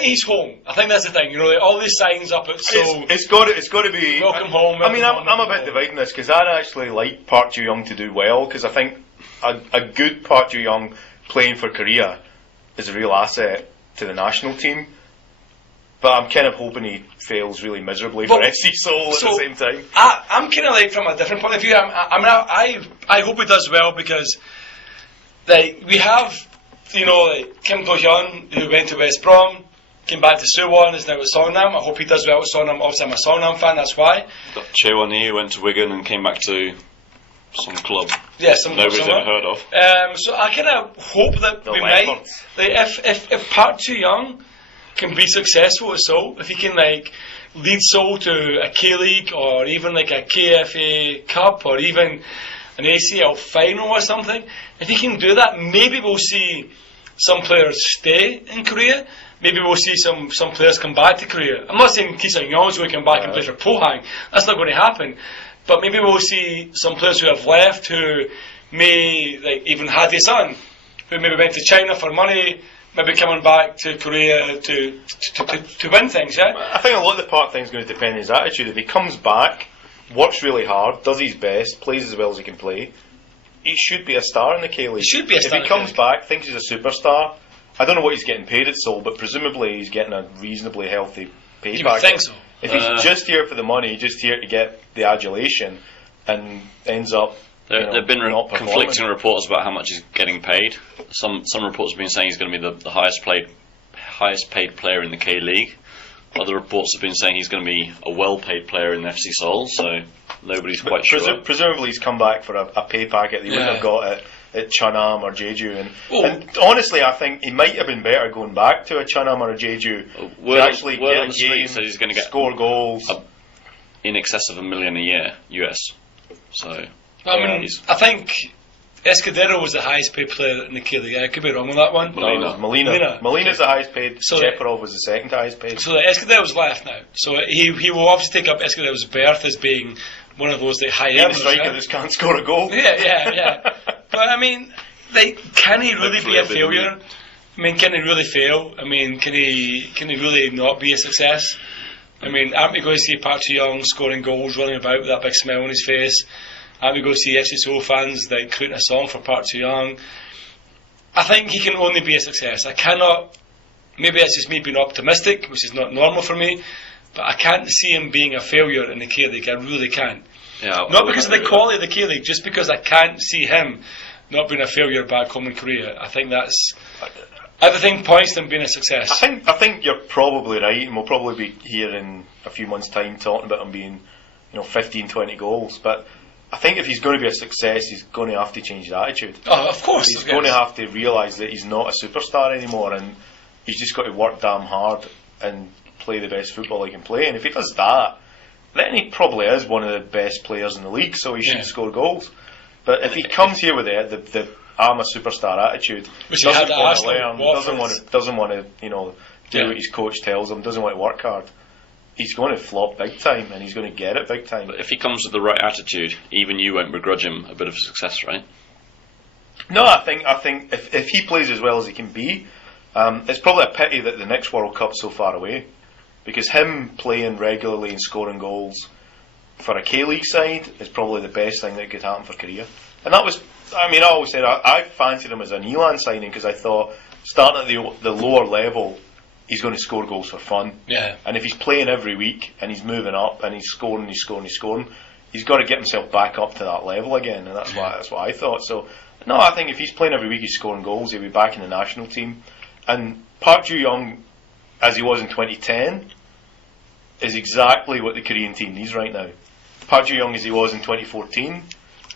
he's home. I think that's the thing. You know, like, all these signs up at Seoul. It's got to be. Welcome home. I'm a bit dividing this because I'd actually like Park Chu-young to do well because I think a good Park Chu-young playing for Korea is a real asset to the national team. But I'm kind of hoping he fails really miserably for FC Seoul at the same time. I'm kind of like from a different point of view. I hope he does well because, like, we have, you know, like Kim Do-hyun who went to West Brom, came back to Suwon, is now at Songnam. I hope he does well at Songnam. Obviously, I'm a Songnam fan, that's why. Got Chewon-hee who went to Wigan and came back to some club. Yeah, some nobody's ever heard of. So I kind of hope that we might. Like, if Park Chu-young can be successful at Seoul, if he can like lead Seoul to a K-League or even like a KFA Cup or even an ACL final or something, if he can do that, maybe we'll see some players stay in Korea. Maybe we'll see some players come back to Korea. I'm not saying Ki Sung-yeong's going to come back and play for Pohang. That's not going to happen. But maybe we'll see some players who have left who may, like even Hadi Sun, who maybe went to China for money, maybe coming back to Korea to win things, yeah? I think a lot of the Park thing is going to depend on his attitude. If he comes back, works really hard, does his best, plays as well as he can play, he should be a star in the K-League. He should be a star. If he comes back, thinks he's a superstar, I don't know what he's getting paid at Seoul, but presumably he's getting a reasonably healthy pay You packet. would think so. If he's just here for the money, just here to get the adulation, and ends up There have been not conflicting reports about how much he's getting paid. Some reports have been saying he's going to be the highest paid player in the K-League. Other reports have been saying he's going to be a well-paid player in FC Seoul, so nobody's quite sure. Presumably he's come back for a pay packet that he wouldn't have got at Cheonam or Jeju. And honestly, I think he might have been better going back to a Cheonam or a Jeju to actually get a game, so he's going to get score goals. In excess of $1 million a year, US. So, I think Escudero was the highest paid player in the K-League. I could be wrong on that one. Molina's the highest paid. So Cheparov was the second highest paid. So Escudero's left now. So he will obviously take up Escudero's berth as being one of those high earners. The striker just can't score a goal. Yeah. But I mean, like, can he really be a failure? I mean, can he really fail? I mean, can he really not be a success? I mean, aren't we going to see Park Chu-young scoring goals, running about with that big smile on his face? Aren't we going to see FC Seoul fans like creating a song for Park Chu-young? I think he can only be a success. I cannot. Maybe it's just me being optimistic, which is not normal for me. But I can't see him being a failure in the K-League. I really can't. Yeah, not because of the quality of the K-League, just because I can't see him not being a failure back home in Korea. I think that's. Everything points to him being a success. I think you're probably right, and we'll probably be here in a few months' time talking about him being, 15, 20 goals. But I think if he's going to be a success, he's going to have to change his attitude. Oh, of course. He's going to have to realise that he's not a superstar anymore, and he's just got to work damn hard and play the best football he can play. And if he does that, then he probably is one of the best players in the league, so he should score goals. But if he comes here with the I'm a superstar attitude, which doesn't want to learn, doesn't want to do what his coach tells him, doesn't want to work hard, he's going to flop big time, and he's going to get it big time. But if he comes with the right attitude, even you won't begrudge him a bit of success, right? No, I think if he plays as well as he can be, it's probably a pity that the next World Cup's so far away, because him playing regularly and scoring goals for a K-League side is probably the best thing that could happen for Korea. And that was, I always said I fancied him as an Elan signing, because I thought starting at the lower level he's going to score goals for fun. Yeah. And if he's playing every week and he's moving up and he's scoring, he's got to get himself back up to that level again, and that's what I thought. So, no, I think if he's playing every week, he's scoring goals, he'll be back in the national team. And Park Chu-young, as he was in 2010, is exactly what the Korean team needs right now. Park Chu-young, as he was in 2014,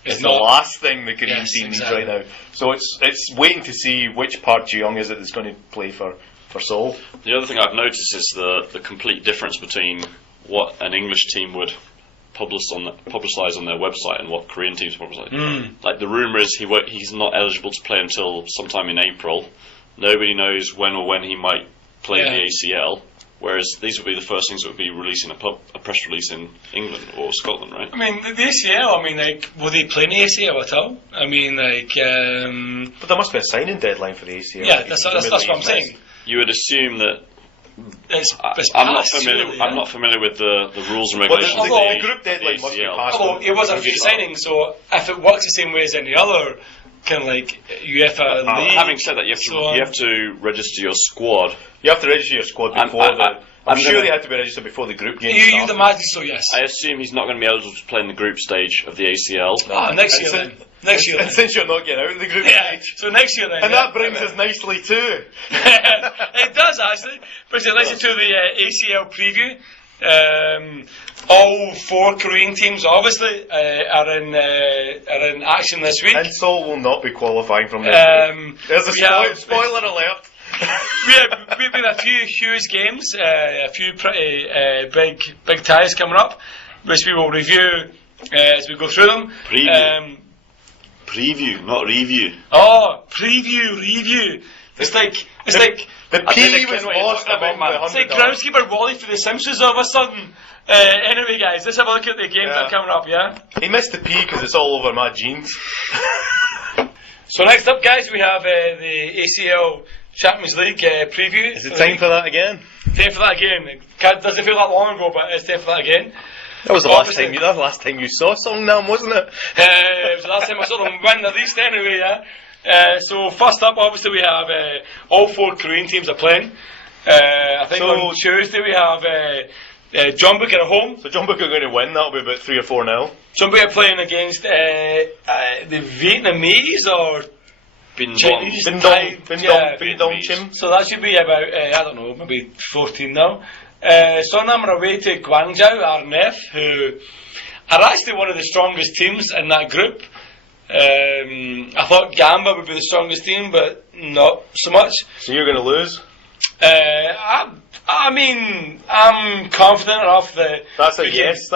is the last thing the Korean team needs right now. So it's waiting to see which Park Chu-young is it that's going to play for Seoul. The other thing I've noticed is the complete difference between what an English team would publicise on their website and what Korean teams publicise. Like the rumour is he's not eligible to play until sometime in April. Nobody knows when he might play the ACL. Whereas these would be the first things that would be releasing a press release in England or Scotland, right? I mean, the ACL, I mean, like, will they play in the ACL at all? I mean, like... But there must be a signing deadline for the ACL. Yeah, that's what I'm saying. You would assume that... I'm not familiar with the rules and regulations of the group deadline must be passed. Although it was a free signing, so if it works the same way as any other kind of like UEFA league... Having said that, you have to register your squad. You have to register your squad before I'm sure they had to be registered before the group game. You'd imagine so, yes. I assume he's not going to be eligible to play in the group stage of the ACL. Next year then. Next year then. And since you're not getting out of the group stage. So next year then. And that brings us nicely to... It does actually. Brings us nicely to the ACL preview. All 4 Korean teams obviously are in action this week. And Seoul will not be qualifying from this group. There's a spoiler alert. We've been a few huge games, a few pretty big ties coming up, which we will review as we go through them. Preview, not review. Oh, review. It's like the P was lost among the 100. It's like groundskeeper Wally for The Simpsons all of a sudden. Anyway, guys, let's have a look at the games that are coming up. Yeah. He missed the P because it's all over my jeans. So next up, guys, we have the ACL Champions League preview. Is it time for that again? Time for that again. Doesn't feel that long ago, but it's time for that again. That was the last time you saw Songnam, wasn't it? It was the last time I saw them win, at least anyway, yeah. So first up, obviously, we have all 4 Korean teams are playing. I think on Tuesday we have Jeonbuk at home. So Jeonbuk are going to win. That'll be about 3 or 4-0. Jeonbuk are playing against the Vietnamese or Chinese. Bindong Chim. So that should be about I don't know, maybe 14 now. Songnam are away to Gwangju RNF, who are actually one of the strongest teams in that group. I thought Gamba would be the strongest team, but not so much. So you're going to lose? I mean, I'm confident enough that... That's a yes,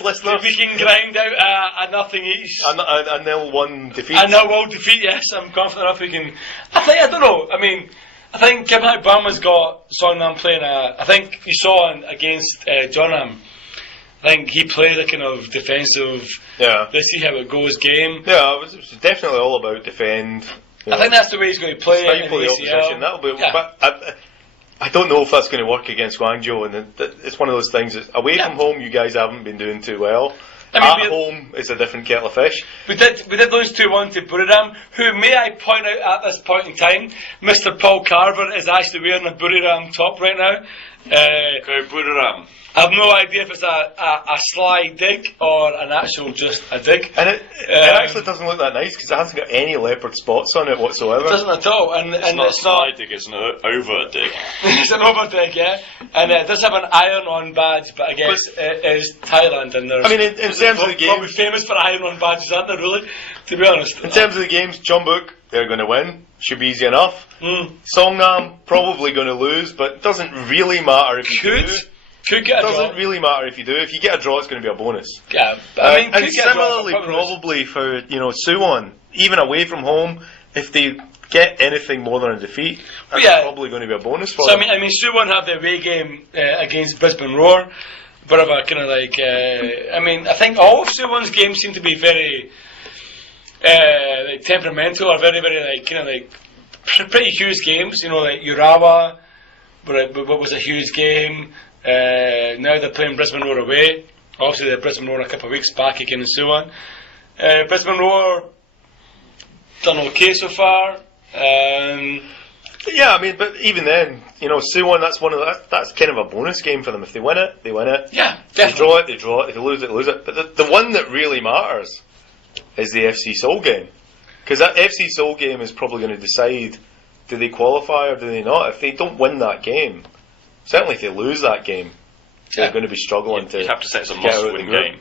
listeners. We can grind out a nothing each. A 0-1 defeat. A 0-1 defeat, yes. I'm confident enough we can... I don't know. I mean, I think Kim Hak-bama's got Songnam playing I think you saw against Jeonnam. I think he played a kind of defensive... Yeah. Let's see how it goes game. Yeah, it was definitely all about defend. I think that's the way he's going to play it in the opposition. That'll be... Yeah. But I don't know if that's going to work against Guangzhou, and it's one of those things that away from home you guys haven't been doing too well. At home it's a different kettle of fish. We did lose 2-1 to Buriram, who, may I point out at this point in time, Mr. Paul Carver is actually wearing a Buriram top right now. Go Buriram. I have no idea if it's a sly dig or an actual just a dig. And it actually doesn't look that nice because it hasn't got any leopard spots on it whatsoever. It doesn't at all. And it's not a sly dig, it's an overt dig. It's an overt dig, yeah. And it does have an iron-on badge, but I guess it is Thailand. And there's, I mean, in terms of the game... Probably famous for iron-on badges, aren't they, really? To be honest. In terms of the games, Jeonbuk, they're going to win. Should be easy enough. Songnam, probably going to lose, but it doesn't really matter if you do. Could get a draw. Doesn't really matter if you do. If you get a draw, it's going to be a bonus. Yeah, I mean, and similarly, probably for Suwon, even away from home, if they get anything more than a defeat, that's probably going to be a bonus for them. I mean, Suwon have the away game against Brisbane Roar, bit of a kind of like. I mean, I think all of Suwon's games seem to be very like temperamental or very, very like kind of like pretty huge games. You know, like Urawa, but was a huge game. Now they're playing Brisbane Roar away. Obviously, they're Brisbane Roar a couple of weeks back again and so on. Brisbane Roar done okay so far. Yeah, I mean, but even then, Suwon, that's kind of a bonus game for them. If they win it, they win it. Yeah, If they definitely. draw it, they draw it. If they lose it, they lose it. But the one that really matters is the FC Seoul game. Because that FC Seoul game is probably going to decide, do they qualify or do they not? If they don't win that game, certainly if they lose that game, they're going to be struggling to You'd have to say it's a get out of the must-win group. game.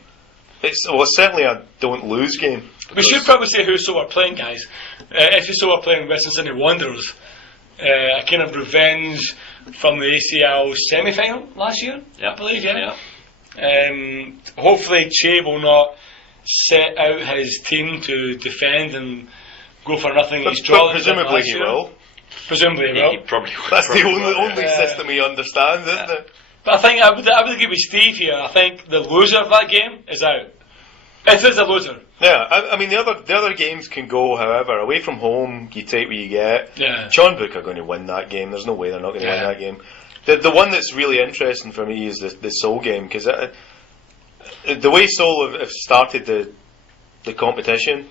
It's certainly a don't-lose game. We should probably say who Seoul are playing, guys. FC Seoul are playing Western Sydney Wanderers. A kind of revenge from the ACL semi-final last year, I believe, yeah. Hopefully Che will not set out his team to defend and go for nothing. He's drawn. Presumably he will. Presumably he will. He probably will. That's the Probably will. only system he understands, isn't it? But I think I would agree with Steve here. I think the loser of that game is out. It is a loser. Yeah, I mean the other games can go however. Away from home, you take what you get. Yeah. Jeonbuk are going to win that game. There's no way they're not going to win that game. The one that's really interesting for me is the Seoul game, because the way Seoul have started the competition,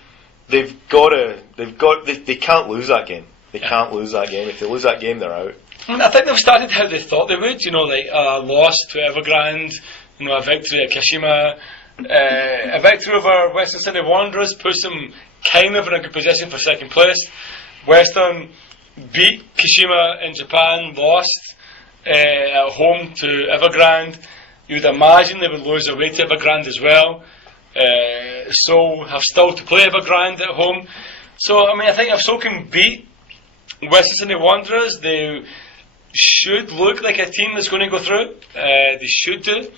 they can't lose that game. They can't lose that game. If they lose that game, they're out. I think they've started how they thought they would. Like a loss to Evergrande, a victory at Kashima. A victory over Western Sydney Wanderers puts them kind of in a good position for second place. Western beat Kashima in Japan, lost at home to Evergrande. You would imagine they would lose away to Evergrande as well. Seoul have still to play Evergrande at home. So, I mean, I think if Seoul can beat Western Sydney Wanderers, they should look like a team that's going to go through. They should do.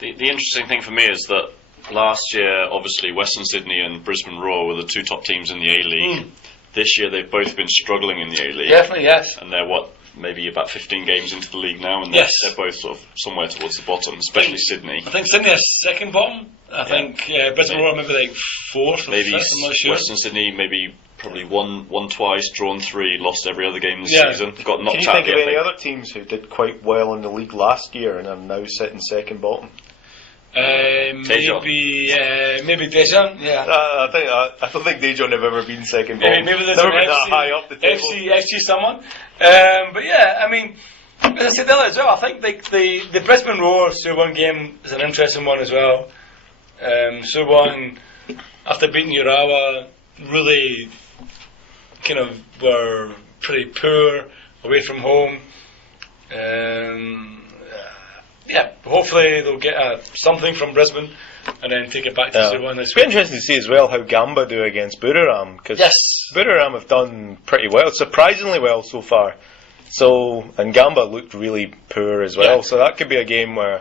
The interesting thing for me is that last year, obviously, Western Sydney and Brisbane Roar were the two top teams in the A-League. This year, they've both been struggling in the A-League. Definitely, yes. And they're, maybe about 15 games into the league now, and yes. they're both sort of somewhere towards the bottom, especially Sydney. I think Sydney is second bottom. I think Brisbane Roar maybe like fourth or maybe fifth, I'm not sure. Western Sydney maybe probably won twice, drawn 3, lost every other game this season. Got knocked Can you out think of the any FA. other teams who did quite well in the league last year and are now sitting second bottom? Maybe Daejeon, yeah. I don't think Daejeon have ever been second bottom. Maybe there's never an been that high up the table. FC someone. But yeah, I mean, as I said earlier as well, I think the Brisbane Roar Suwon game is an interesting one as well. Suwon, after beating Urawa, really kind of were pretty poor away from home. Yeah, hopefully they'll get something from Brisbane and then take it back to Suwon this It's week. interesting to see as well how Gamba do against Buriram, because Yes. Buriram have done pretty well, surprisingly well so far. And Gamba looked really poor as well, so that could be a game where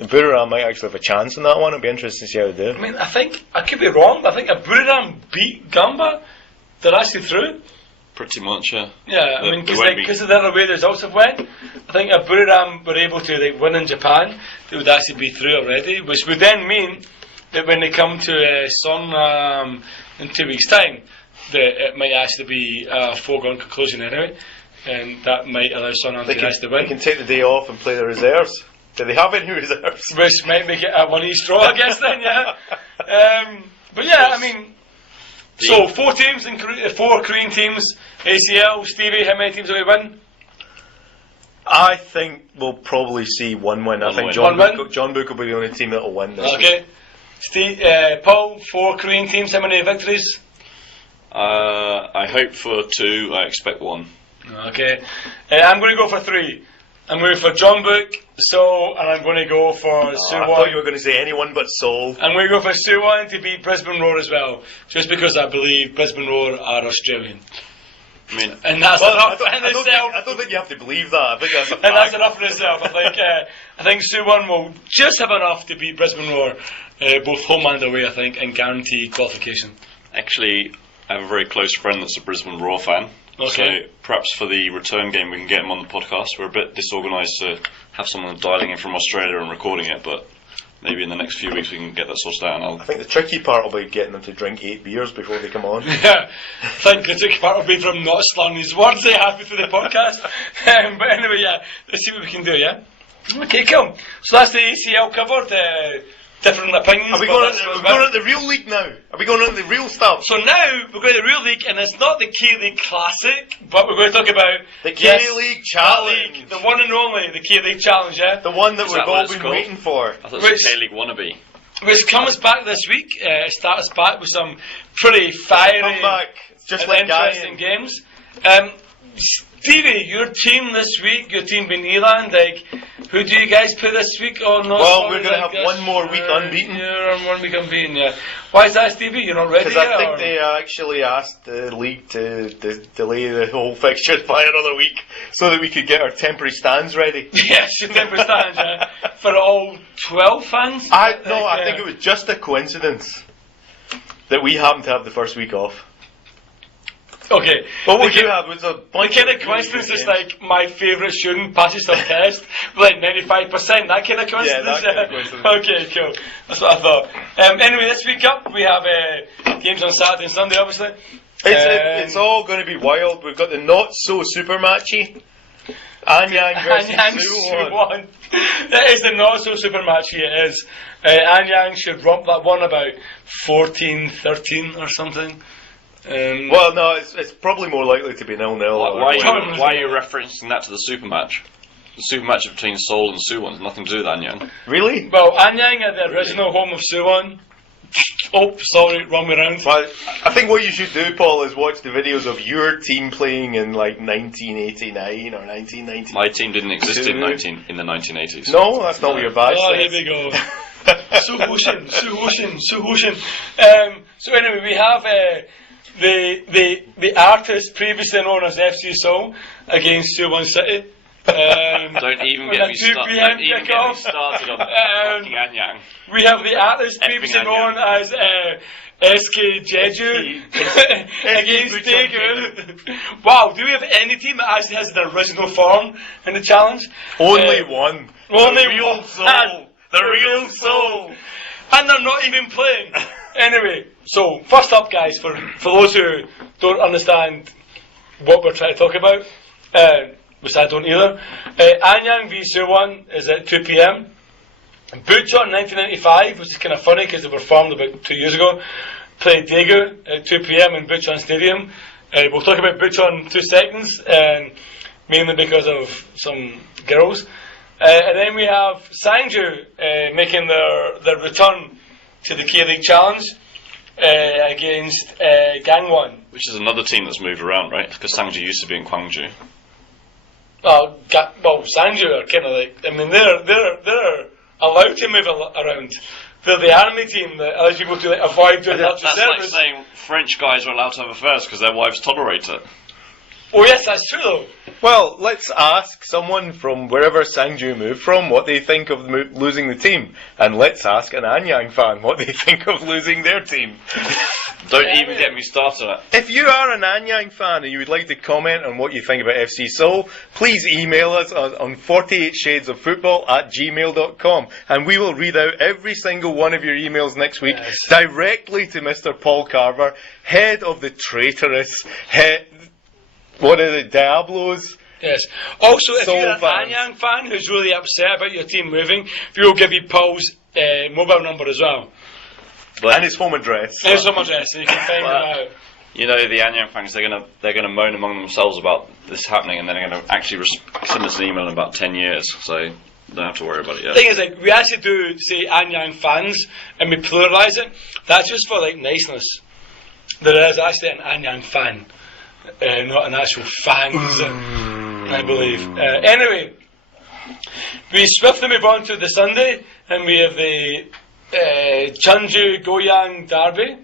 Buriram might actually have a chance in that one. It'll be interesting to see how they do. I mean, I think, I could be wrong, but I think if Buriram beat Gamba, they're actually through. Pretty much, yeah. Yeah, I They- mean, they won't because of the other way the results have went, I think if Buriram were able to win in Japan, they would actually be through already, which would then mean that when they come to Son in 2 weeks' time, that it might actually be a foregone conclusion anyway, and that might allow Son to actually They win. can take the day off and play the reserves. Do they have any reserves? Which might make it a one each draw, I guess, then, yeah. But yeah, I mean, so 4 teams, 4 Korean teams, ACL, Stevie, how many teams will we win? I think we'll probably see one win. I One think win. John Book will be the only team that will win this week. Okay. Steve, Paul, 4 Korean teams, how many victories? I hope for 2, I expect 1. Okay. I'm going to go for 3. I'm going for John Book, Seoul, and I'm going to go for I Suwon. thought you were going to say anyone but Seoul. I'm going to go for Suwon to beat Brisbane Roar as well, just because I believe Brisbane Roar are Australian. I mean, And that's enough in itself. I don't think you have to believe that. I think that's a And that's fact. enough in itself. I think Suwon will just have enough to beat Brisbane Roar, both home and away, I think, and guarantee qualification. actually, I have a very close friend that's a Brisbane Roar fan. Okay. So perhaps for the return game we can get him on the podcast. We're a bit disorganised to have someone dialing in from Australia and recording it, but maybe in the next few weeks we can get that sorted out. And I think the tricky part will be getting them to drink 8 beers before they come on. Yeah, I think the tricky part will be from not slurring his words halfway through the podcast. But anyway, yeah, let's see what we can do, yeah? Okay, cool. So that's the ACL covered. different opinions. Are we going on the real league now? Are we going on the real stuff? So now we're going to the real league, and it's not the K-League Classic, but we're going to talk about the K-League Challenge. League, the one and only, the K-League Challenge, yeah? The one that we've all been waiting for. I thought it was K-League wannabe. Which comes back this week, starts back with some pretty fiery just and like interesting games. Stevie, your team this week, your team being Eland, like, who do you guys play this week? Oh, no, well, we're going to have one more week unbeaten. Yeah, 1 week unbeaten, yeah. Why is that, Stevie? You're not ready yet? Because I think they actually asked the league to delay the whole fixture by another week so that we could get our temporary stands ready. Yes, your temporary stands, yeah. For all 12 fans? I think it was just a coincidence that we happened to have the first week off. Okay. But what you had was a bunch the kind of coincidence is like my favourite student passes their test, like 95%, that kind of coincidence? Yeah, that kind of coincidence. Okay, cool. That's what I thought. Anyway, this week up, we have games on Saturday and Sunday, obviously. It's all going to be wild. We've got the not-so-super matchy. Anyang versus Suwon. That is the not-so-super matchy, it is. Anyang should romp that one about 14-13 or something. Well, no, it's probably more likely to be 0-0. Why are you referencing that to the super match? The super match between Seoul and Suwon has nothing to do with Anyang. Really? Well, Anyang are the original home of Suwon. Oh, sorry, wrong way round. Well, I think what you should do, Paul, is watch the videos of your team playing in like 1989 or 1990. My team didn't exist in the 1980s. No, that's not what your badge says. Oh, here we go. Suhushin. So anyway, we have the artist previously known as FC Seoul against Suwon City. Don't even get me started on fucking Anyang. We have the artist previously known as SK Jeju against Daegu. Wow, do we have any team that actually has the original form in the challenge? Only one. Only the real one. soul. The real soul. And they're not even playing. Anyway, so first up, guys, for those who don't understand what we're trying to talk about, which I don't either, Anyang v Suwon is at 2 p.m. Bucheon 1995, which is kind of funny because they were formed about 2 years ago, played Daegu at 2 p.m. in Bucheon Stadium. We'll talk about Bucheon in 2 seconds, mainly because of some girls. And then we have Sangju making their return to the K-League Challenge against Gangwon. Which is another team that's moved around, right? Because Sangju used to be in Gwangju. Well, Sangju are kind of like, I mean, they're allowed to move around. They're the army team that allows people to avoid doing that. That's like saying French guys are allowed to have affairs because their wives tolerate it. Oh yes, that's true though. Well, let's ask someone from wherever Sangju moved from what they think of losing the team. And let's ask an Anyang fan what they think of losing their team. Don't even get me started on it. If you are an Anyang fan and you would like to comment on what you think about FC Seoul, please email us on 48shadesoffootball@gmail.com and we will read out every single one of your emails next week directly to Mr. Paul Carver, head of the traitorous what are the Diablos? Yes. Also, if Seoul you're an fans. Anyang fan who's really upset about your team moving, we'll give you Paul's mobile number as well. But And his home address. And his home address, so you can find him out. you know, the Anyang fans, they're gonna moan among themselves about this happening, and then they're gonna actually send us an email in about 10 years. So don't have to worry about it yet. The thing is, like, we actually do say Anyang fans, and we pluralise it. That's just for like niceness. There is actually an Anyang fan. Not an actual fans, I believe. Anyway, we swiftly move on to the Sunday, and we have the Chunju Goyang Derby,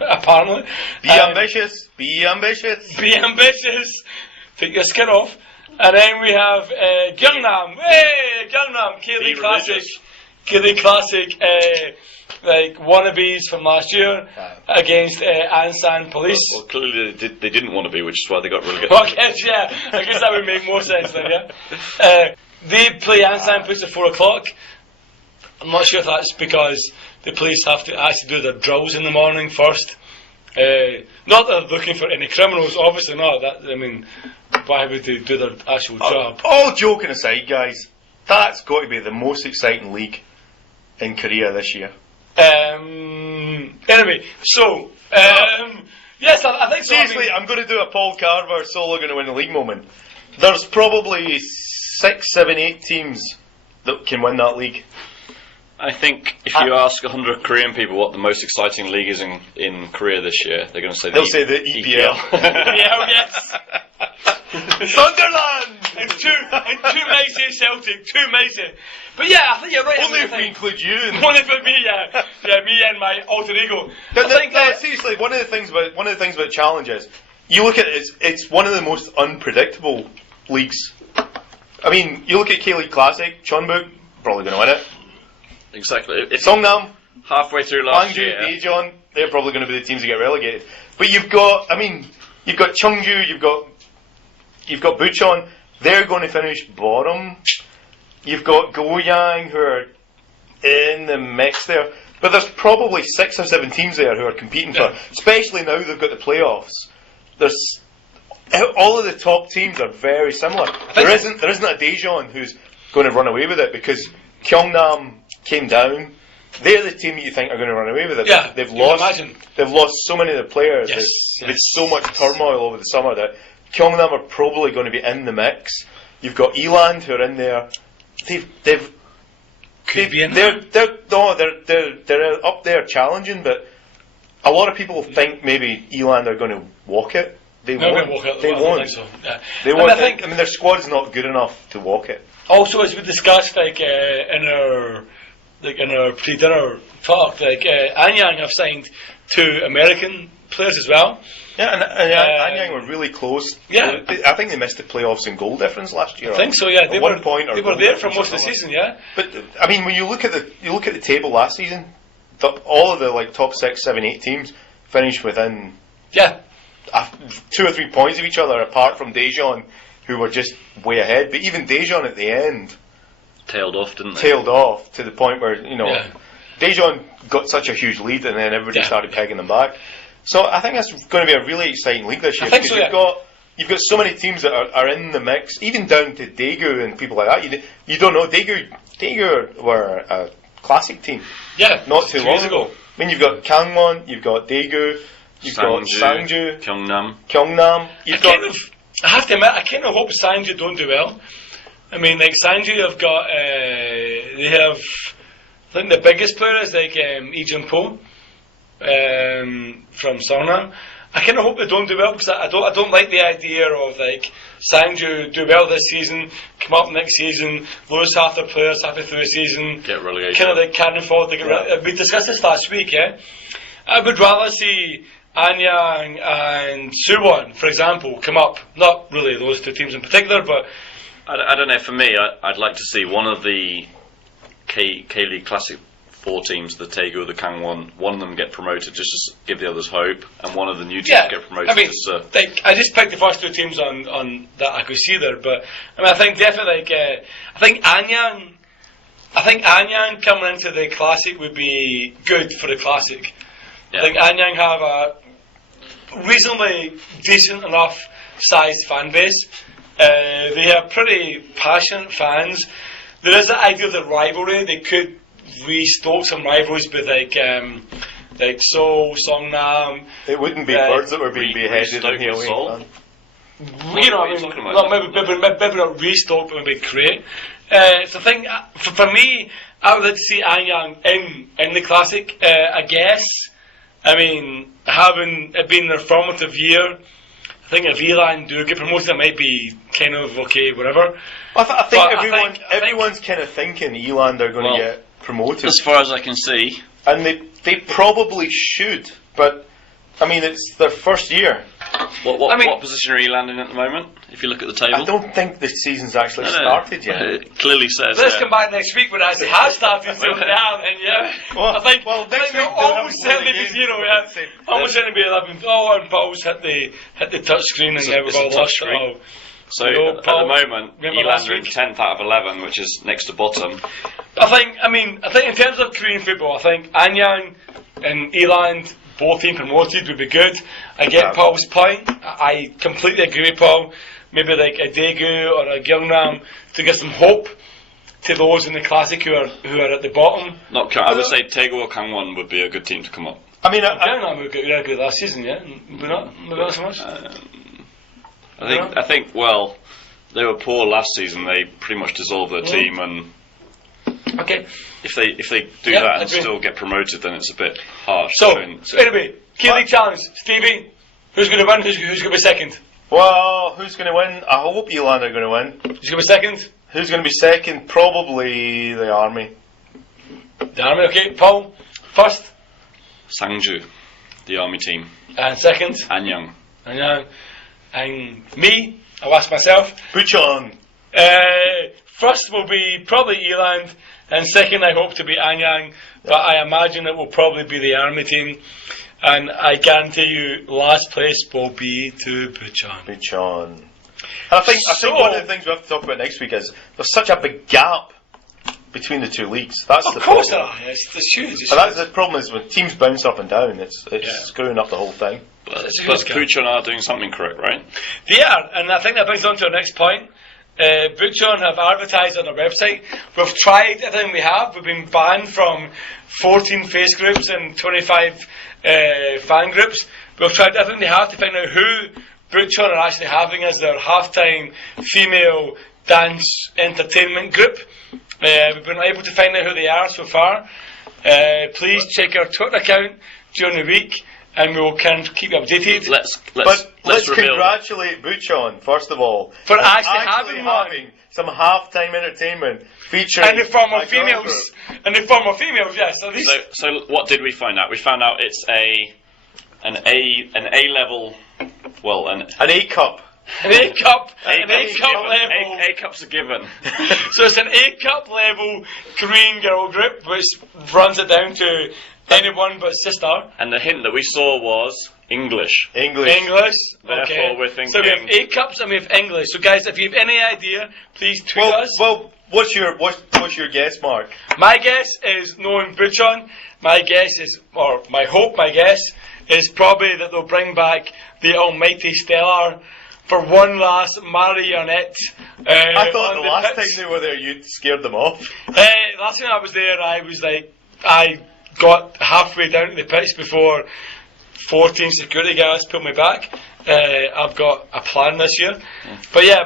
apparently. Be ambitious. Be ambitious. Be ambitious. Take your skin off. And then we have Gyeongnam. Hey, Gyeongnam, K-League Classic. K-League Classic, like wannabes from last year against Ansan Police. Well, clearly they didn't want to be, which is why they got relegated. I guess that would make more sense then, yeah. They play Ansan Police at 4 o'clock. I'm not sure if that's because the police have to actually do their drills in the morning first. Not that they're looking for any criminals, obviously not. Why would they do their actual job? All joking aside, guys, that's got to be the most exciting league. in Korea this year? Anyway, so yes, I think so. Seriously, I'm going to do a Paul Carver Seoul are going to win the league moment. There's probably 6, 7, 8 teams that can win that league. I think if you ask 100 Korean people what the most exciting league is in Korea this year, they're going to say They'll say the EPL. Yeah, yes. Sunderland! And two Macy Celtic, two Macy. But yeah, I think you're right. Only if we include you. Only for me, yeah, me and my alter ego. Seriously, one of the things about Challenge is you look at it, it's one of the most unpredictable leagues. I mean, you look at K-League Classic, Chonbuk, probably going to win it. Exactly. If Songnam, halfway through last Gwangju, year, Daejeon, they're probably going to be the teams that get relegated. But you've got Cheongju, you've got Bucheon, they're going to finish bottom. You've got Goyang who are in the mix there. But there's probably 6 or 7 teams there who are competing for, especially now they've got the playoffs. All of the top teams are very similar. There isn't a Daejeon who's going to run away with it because Gyeongnam came down. They're the team that you think are going to run away with it. Yeah, they've lost so many of the players. Yes, There's so much turmoil over the summer that Gyeongnam are probably going to be in the mix. You've got Eland who are in there. They're up there challenging, but a lot of people think maybe Eland are going to walk it. They won't. They won't. So. Yeah. They won't. I mean, their squad's not good enough to walk it. Also, as we discussed, in our pre-dinner talk, Anyang have signed 2 American players as well. Yeah, and Anyang were really close. Yeah, I think they missed the playoffs in goal difference last year. I think so. Yeah, they were there for most of the season. Yeah, but I mean, when you look at the table last season, all of the top 6, 7, 8 teams finished within 2 or 3 points of each other, apart from Daejeon, who were just way ahead. But even Daejeon at the end tailed off, didn't they? Tailed off to the point where Daejeon got such a huge lead, and then everybody started pegging them back. So I think that's going to be a really exciting league this year because you've got so many teams that are in the mix, even down to Daegu and people like that. You don't know Daegu were a classic team. Yeah, not too long ago. I mean, you've got Gangwon, you've got Daegu, you've got Sangju, Gyeongnam. I have to admit, I kind of hope Sangju don't do well. I mean, Sangju have got they have. I think the biggest player is Lee Jun-po from Songnam. I kind of hope they don't do well because I don't like the idea of Sangju do well this season, come up next season, lose half their players halfway through the season, get relegated. Kind of cannon fall. We discussed this last week. Yeah, I would rather see Anyang and Suwon, for example, come up. Not really those 2 teams in particular, but I don't know. For me, I'd like to see one of the K-League Classic 4 teams, the Daegu, the Gangwon, one of them get promoted just to give the others hope, and one of the new teams get promoted. I mean, I just picked the first 2 teams on that I could see there, but I mean, I think definitely I think Anyang coming into the Classic would be good for the Classic. Yeah. I think Anyang have a reasonably decent enough sized fan base. They have pretty passionate fans. There is the idea of the rivalry. They could restoke some rivalries with Seoul, Songnam. It wouldn't be birds that were being beheaded in Seoul. Maybe not restoke, but maybe create. It's the thing. For me, I would like to see Anyang in the Classic. I guess. I mean, having it been their formative year, I think if Eland do get promoted, it might be kind of okay, whatever. I think everyone's kind of thinking Eland are going to get promoted. As far as I can see. And they probably should, but I mean, it's their first year. What position are Eland in at the moment, if you look at the table? I don't think the season's actually started yet. It clearly says. Let's come back next week when it actually has started, so down, and I think next week almost certainly be 0, almost certainly be 11. And Paul's hit the touch screen, and we've all lost it all. So at the moment, Eland are in 10th out of 11, which is next to bottom. I think in terms of Korean football, I think Anyang and Eland both being promoted would be good. I get Paul's point. I completely agree with Paul. Maybe a Daegu or a Gyeongnam to get some hope. to those in the Classic who are at the bottom. I would say Taego or Kangwon would be a good team to come up. I mean, We were good last season, yeah? We're not so much? I think, well, they were poor last season. They pretty much dissolved their team, and okay. if they do that and still get promoted, then it's a bit harsh. So anyway, K-League Challenge. Stevie, who's going to win? Who's going to be second? well, who's going to win? I hope Elan are going to win. Who's going to be second? Who's going to be second? Probably the Army. The Army, okay. Paul, first. Sangju, the army team. And second. Anyang. And me, I'll ask myself. Bucheon. First will be probably Eland, and second I hope to be Anyang, but I imagine it will probably be the Army team, and I guarantee you last place will be to Bucheon. Bucheon. And I think one of the things we have to talk about next week is there's such a big gap between the two leagues. That's of the course problem. there are. It's huge. But that's the problem is when teams bounce up and down, it's screwing up the whole thing. But Bucheon are doing something correct, right? They are, and I think that brings on to our next point. Bucheon have advertised on their website. We've tried everything we have. We've been banned from 14 face groups and 25 fan groups. We've tried everything we have to find out who Bucheon are actually having as their halftime female dance entertainment group. We've been able to find out who they are so far. Please check our Twitter account during the week, and we will keep you updated. Let's congratulate Bucheon first of all for actually having some halftime entertainment featuring in the form of females. In the form of females, yes. At least. So what did we find out? We found out it's an A level, well, an A cup. An A cup level. A cup's a given. So it's an A cup level Korean girl group, which runs it down to anyone but sister. And the hint that we saw was English. English. Therefore, okay. we're thinking. So we have A cups and we have English. So guys, if you have any idea, please tweet us. Well, what's your guess, Mark? My guess is knowing Bucheon. My guess is probably that they'll bring back the almighty Stellar for one last marionette. I thought the last time they were there, you'd scared them off. Last time I was there, I got halfway down to the pitch before 14 security guards pulled me back. I've got a plan this year. But yeah,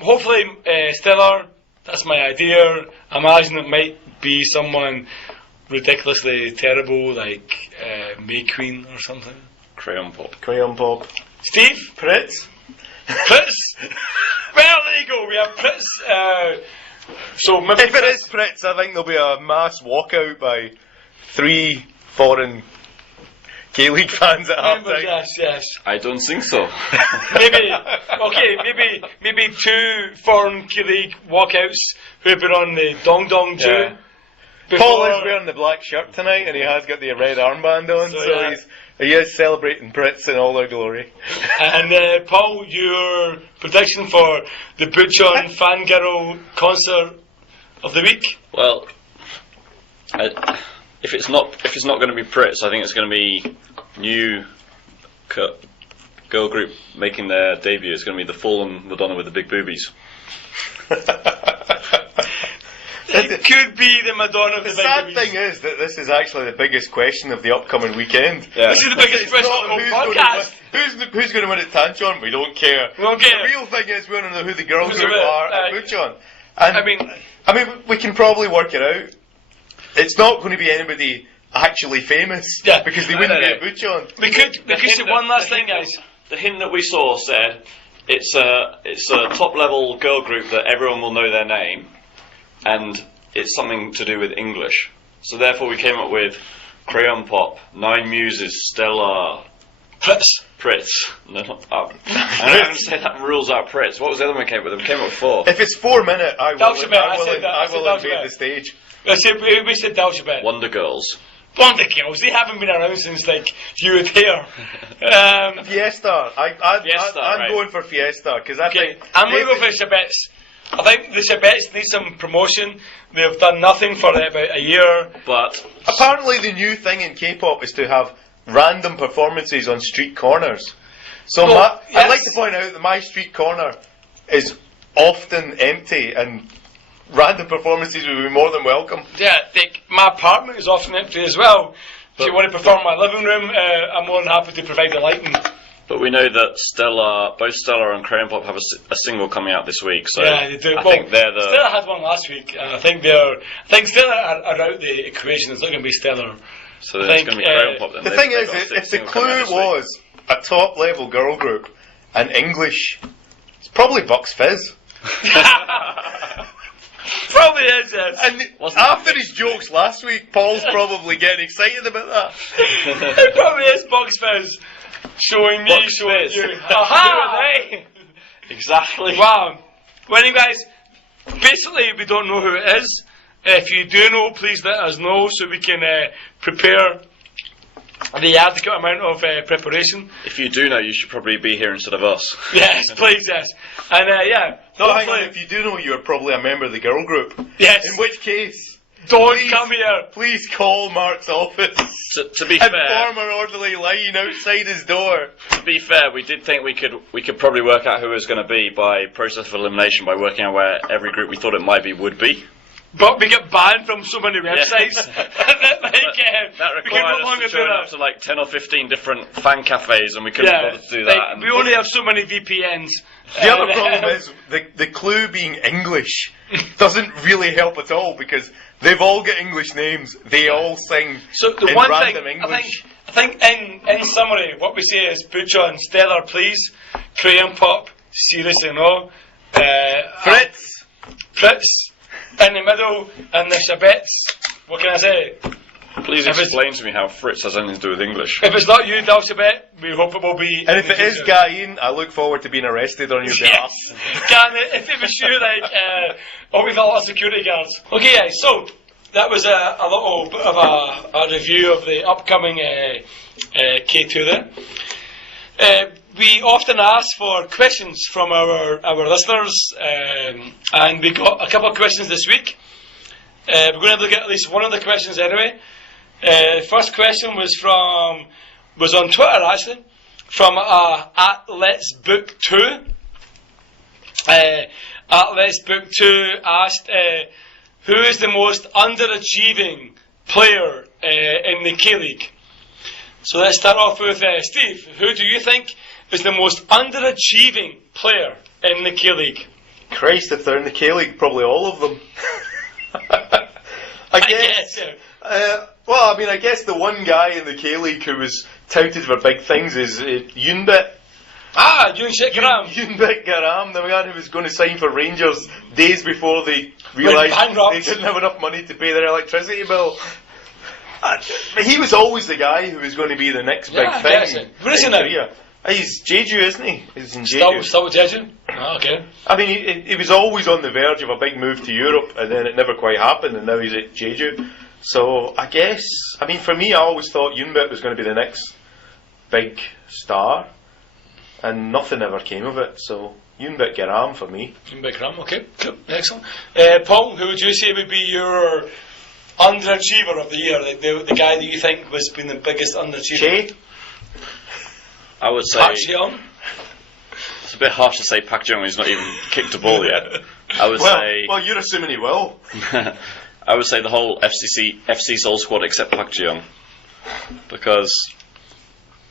hopefully Stellar, that's my idea. I imagine it might be someone ridiculously terrible like May Queen or something. Crayon Pop. Steve? Pritz? Pritz? Well, there you go, we have Pritz. So maybe if it is Pritz, I think there'll be a mass walkout by 3 foreign K-League fans at half time. Yes. I don't think so. maybe 2 foreign K-League walkouts who have been on the Dong Dong Ju. Yeah. Paul is wearing the black shirt tonight and he has got the red armband on, so he is celebrating Brits in all their glory. And Paul, your prediction for the Bucheon fangirl concert of the week? Well, if it's not going to be Pritz, I think it's going to be new girl group making their debut. It's going to be the Fallen Madonna with the big boobies. It could be the Madonna of the big sad boobies. thing is that this is actually the biggest question of the upcoming weekend. Yeah. This is the biggest question of the whole podcast. Who's going to win at Tancheon? We don't care. We don't care. The real thing is we want to know who the girls Who's group are at Bucheon. And I mean, we can probably work it out. It's not going to be anybody actually famous, because they wouldn't be at Bucheon. We could say one last thing, guys. The hint that we saw said it's a top level girl group that everyone will know their name, and it's something to do with English. So therefore we came up with Crayon Pop, Nine Muses, Stella, Pritz. No, I don't say that rules out Pritz. What was the other one we came up with? We came up with 4. If it's 4 minute, I will invade the stage. We said Dalshabet. Wonder Girls. Wonder Girls, they haven't been around since like you were there. Fiesta. I'm going for Fiesta because I think I'm going to go for the Shabettes. I think the Shabettes need some promotion. They've done nothing for about a year. But apparently the new thing in K-pop is to have random performances on street corners. So I'd like to point out that my street corner is often empty and random performances would be more than welcome. Yeah, my apartment is often empty as well. If you want to perform in my living room, I'm more than happy to provide the lighting. But we know that both Stella and Crayon Pop have a single coming out this week, so yeah, they do. I think they're the... Stella had one last week, and I think Stella are out the equation. It's not going to be Stella. So it's going to be Crayon Pop then. The thing is, if the clue was a top-level girl group and English, it's probably Bucks Fizz. Probably is, yes. And after his jokes last week, Paul's probably getting excited about that. It probably is Bucks Fizz. Showing me, Bucks showing Fizz. you. Aha! Hey! Exactly. Wow. Well, you guys, basically, we don't know who it is. If you do know, please let us know so we can prepare the adequate amount of preparation. If you do know, you should probably be here instead of us. Yes, please, yes. And yeah. No, hang on, if you do know, you're probably a member of the girl group. Yes. In which case, Don't come here. please call Mark's office. To be and fair, form an orderly line outside his door. to be fair, we did think we could probably work out who it was going to be by process of elimination by working out where every group we thought it might be would be. But we get banned from so many websites That we can no required us longer to do join that. up to like 10 or 15 different fan cafes, and we couldn't bother to do that. Like, And we only have so many VPNs. The other problem is the clue being English doesn't really help at all because they've all got English names. They all sing So the in one random thing English. I think in summary, what we say is put on Stellar, please. Crayon Pop, seriously no. Fritz. Fritz in the middle, and the Shabettes. What can I say? please explain to me how Fritz has anything to do with English. If it's not you, Dalshabet, we hope it will be. And if it is Guyan, I look forward to being arrested on your behalf. Can if it was you, like, we've a lot of security guards. Okay, guys, so that was a little bit of a review of the upcoming K2 there. We often ask for questions from our listeners, and we got a couple of questions this week. We're going to look at least one of the questions anyway. First question was on Twitter actually, from at Let's Book 2. At Let's Book 2 asked, who is the most underachieving player in the K-League? So let's start off with Steve. Who do you think is the most underachieving player in the K-League? Christ, if they're in the K-League, probably all of them. I guess. Well, I mean, I guess the one guy in the K-League who was touted for big things is Yunbit. Yunshik Garam. Yunbit Garam, the man who was going to sign for Rangers days before they realised they didn't have enough money to pay their electricity bill. He was always the guy who was going to be the next big thing. Where is he now? He's Jeju, isn't he? He's in Jeju. Still with Jeju? Okay. I mean, he was always on the verge of a big move to Europe, and then it never quite happened, and now he's at Jeju. So, I guess, I mean, for me, I always thought Yunbit was going to be the next big star, and nothing ever came of it, so Yunbit Garam for me. Yunbit Garam, okay, cool, excellent. Paul, who would you say would be your underachiever of the year, like the guy that you think has been the biggest underachiever? Che? I would say... Park Chu-young? It's a bit harsh to say Park Chu-young when he's not even kicked a ball yet. I would say... Well, you're assuming he will. I would say the whole FC Seoul squad except Park Chu-young, because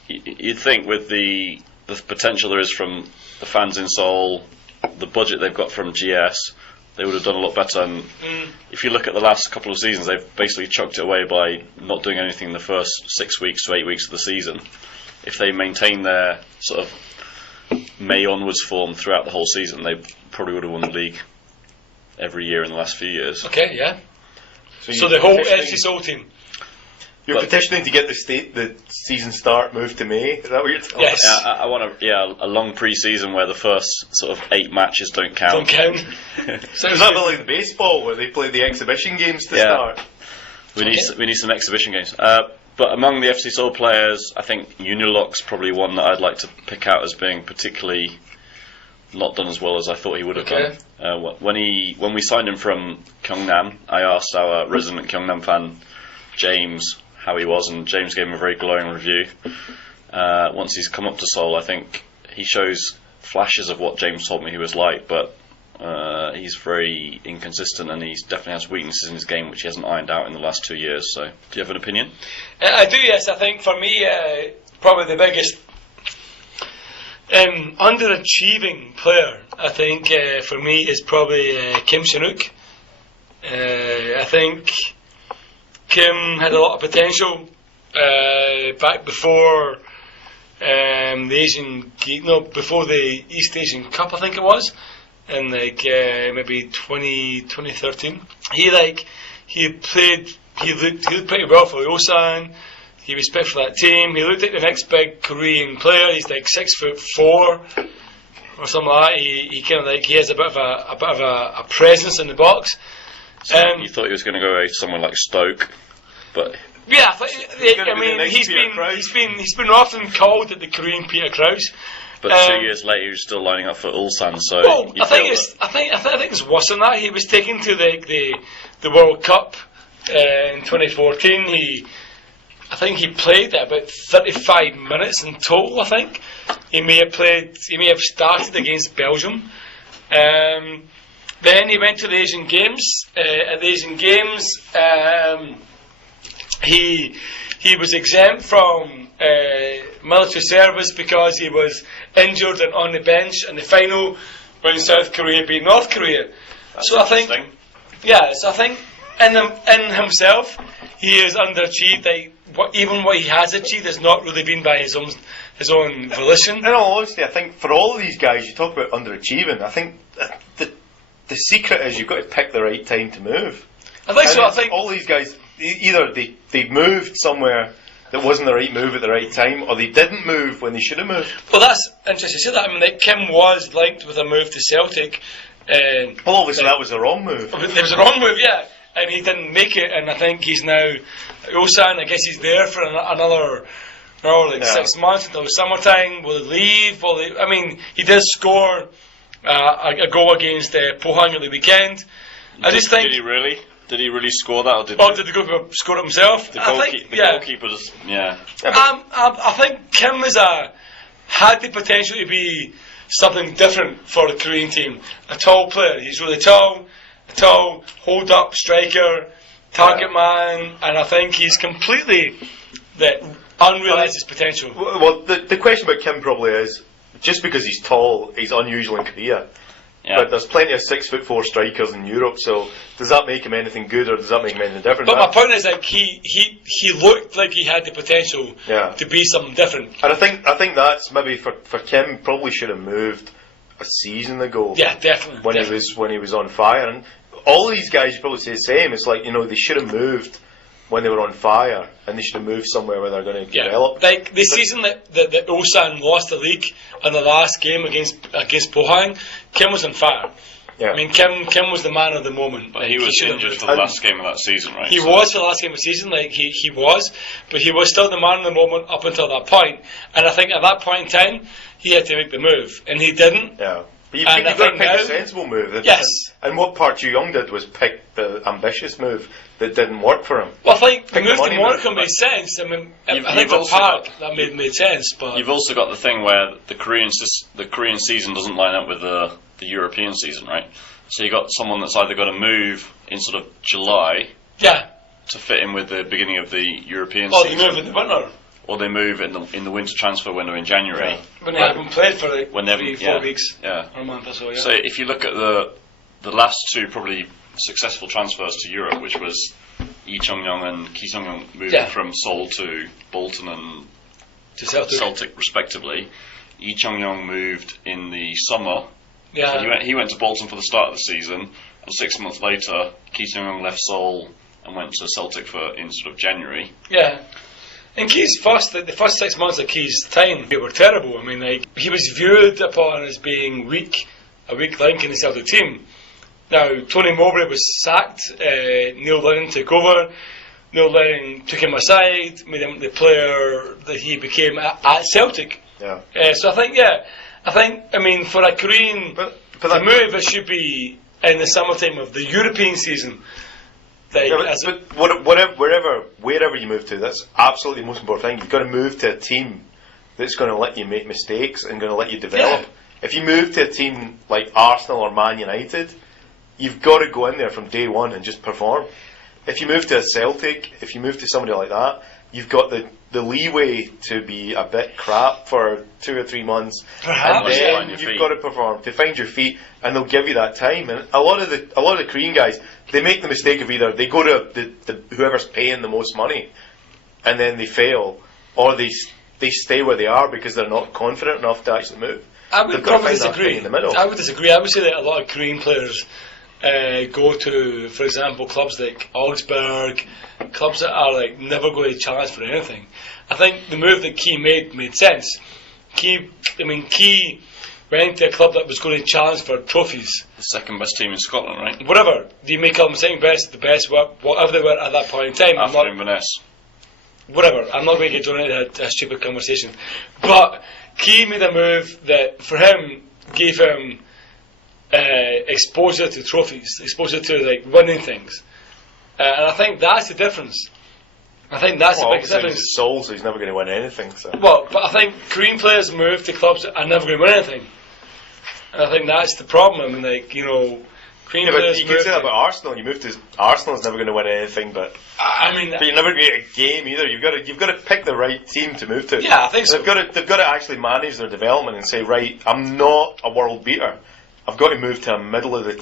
you'd think with the potential there is from the fans in Seoul, the budget they've got from GS, they would have done a lot better. And if you look at the last couple of seasons, they've basically chucked it away by not doing anything in the first 6 weeks to 8 weeks of the season. If they maintain their sort of May onwards form throughout the whole season, they probably would have won the league every year in the last few years. Okay, yeah. So the whole FC Seoul team. You're petitioning to get the season start moved to May. Is that what you're telling Yes. us? I want a long pre-season where the first sort of 8 matches don't count. Don't count. So it's not like baseball where they play the exhibition games to start. We need some exhibition games. But among the FC Seoul players, I think Unilok's probably one that I'd like to pick out as being particularly not done as well as I thought he would have done. When we signed him from Gyeongnam, I asked our resident Gyeongnam fan, James, how he was, and James gave him a very glowing review. Once he's come up to Seoul, I think he shows flashes of what James told me he was like, but He's very inconsistent, and he's definitely has weaknesses in his game which he hasn't ironed out in the last 2 years. So, do you have an opinion? I do, yes. I think for me, probably the biggest underachieving player, I think, for me, is probably Kim Shin-wook. I think Kim had a lot of potential back before before the East Asian Cup, I think it was, in maybe 2013. He looked pretty well for Ulsan. He was picked for that team. He looked like the next big Korean player. He's like 6'4" or something like that. He kind of he has a bit of a presence in the box. So you thought he was going to go somewhere like Stoke, but yeah, he's been often called the Korean Peter Crouch. But 2 years later, he was still lining up for Ulsan. So I think it's worse than that. He was taken to the World Cup in 2014. I think he played about 35 minutes in total. I think he may have started against Belgium. Then he went to the Asian Games. At the Asian Games, he was exempt from military service because he was injured and on the bench in the final when South Korea beat North Korea. So I think in himself he is underachieved. Even what he has achieved has not really been by his own volition. In all honesty, I think for all of these guys, you talk about underachieving. I think the secret is you've got to pick the right time to move. I think so. I think all these guys, either they moved somewhere that wasn't the right move at the right time, or they didn't move when they should have moved. Well, that's interesting to say that. I mean, Kim was linked with a move to Celtic. Well, obviously that was the wrong move. It was a wrong move, yeah. And he didn't make it, and I think he's now Ulsan. I guess he's there for another 6 months until summertime. Will he leave? He did score a goal against Pohang at the weekend. Did he really? Did he really score that? Or did the goalkeeper score it himself? The goalkeeper just, yeah. I think Kim had the potential to be something different for the Korean team. A tall player. He's really tall, hold up striker, target man, and I think he's completely unrealised his potential. Well, the question about Kim probably is, just because he's tall, he's unusual in Korea. Yeah. But there's plenty of 6'4" strikers in Europe, so does that make him anything good or does that make him anything different? But my point is he looked like he had the potential to be something different. And I think that's maybe for Kim, probably should have moved a season ago. Yeah, definitely. When he was on fire. And all of these guys, you probably say the same. It's like, they should have moved when they were on fire, and they should have moved somewhere where they're going to develop. Like the season that Ulsan lost the league in the last game against Pohang, Kim was on fire. Yeah. I mean, Kim was the man of the moment. But he was injured for the last game of that season, right? He was for the last game of the season, he was, but he was still the man of the moment up until that point. And I think at that point in time, he had to make the move, and he didn't. Yeah. But you've got to pick a sensible move. Yes. And what Park Chu-young did was pick the ambitious move that didn't work for him. Well, I think the move to Monaco made sense. I mean, I think for Park that made sense. But you've also got the thing where the Korean season doesn't line up with the European season, right? So you got someone that's either got to move in sort of July, to fit in with the beginning of the European season. Or they move in the winter. Or they move in the winter transfer window in January. Yeah. When they haven't played for 4 weeks. Yeah. Or a month or so, yeah. So if you look at the last two probably successful transfers to Europe, which was Lee Chung-young and Ki Sung-young moving from Seoul to Bolton and to Celtic respectively. Lee Chung-young moved in the summer. Yeah. So he went to Bolton for the start of the season, and 6 months later, Ki Sung-young left Seoul and went to Celtic in sort of January. Yeah. In Key's the first 6 months of Key's time, they were terrible. I mean, he was viewed upon as being a weak link in the Celtic team. Now, Tony Mowbray was sacked, Neil Lennon took over, Neil Lennon took him aside, made him the player that he became at Celtic. Yeah. So I mean, for a Korean to move, it should be in the summertime of the European season. But wherever you move to, that's absolutely the most important thing. You've got to move to a team that's going to let you make mistakes and going to let you develop. If you move to a team like Arsenal or Man United, you've got to go in there from day one and just perform. If you move to a Celtic, if you move to somebody like that, you've got the leeway to be a bit crap for 2 or 3 months, Perhaps, and then you've got to perform to find your feet, and they'll give you that time. And a lot of the Korean guys, they make the mistake of either they go to the whoever's paying the most money, and then they fail, or they stay where they are because they're not confident enough to actually move. I would They've got to probably find that disagree. thing in the middle. I would disagree. I would say that a lot of Korean players go to, for example, clubs like Augsburg, clubs that are like never going to challenge for anything. I think the move that Key made sense. Key went to a club that was going to challenge for trophies. The second best team in Scotland, right? Whatever. You may call them second best, the best, whatever they were at that point in time. After Inverness. Whatever. I'm not going to get drawn into a stupid conversation. But Key made a move that, for him, gave him exposure to trophies, exposure to like winning things. And I think that's the difference. I think that's the biggest difference. He's Seoul, so he's never going to win anything. So. Well, but I think Korean players move to clubs that are never going to win anything. And I think that's the problem. I mean, like, Korean players. But you can say that about Arsenal. You move to Arsenal's never going to win anything, but you're never going to get a game either. You've got to pick the right team to move to. Yeah, I think so. They've got to actually manage their development and say, right, I'm not a world beater. I've got to move to a middle of the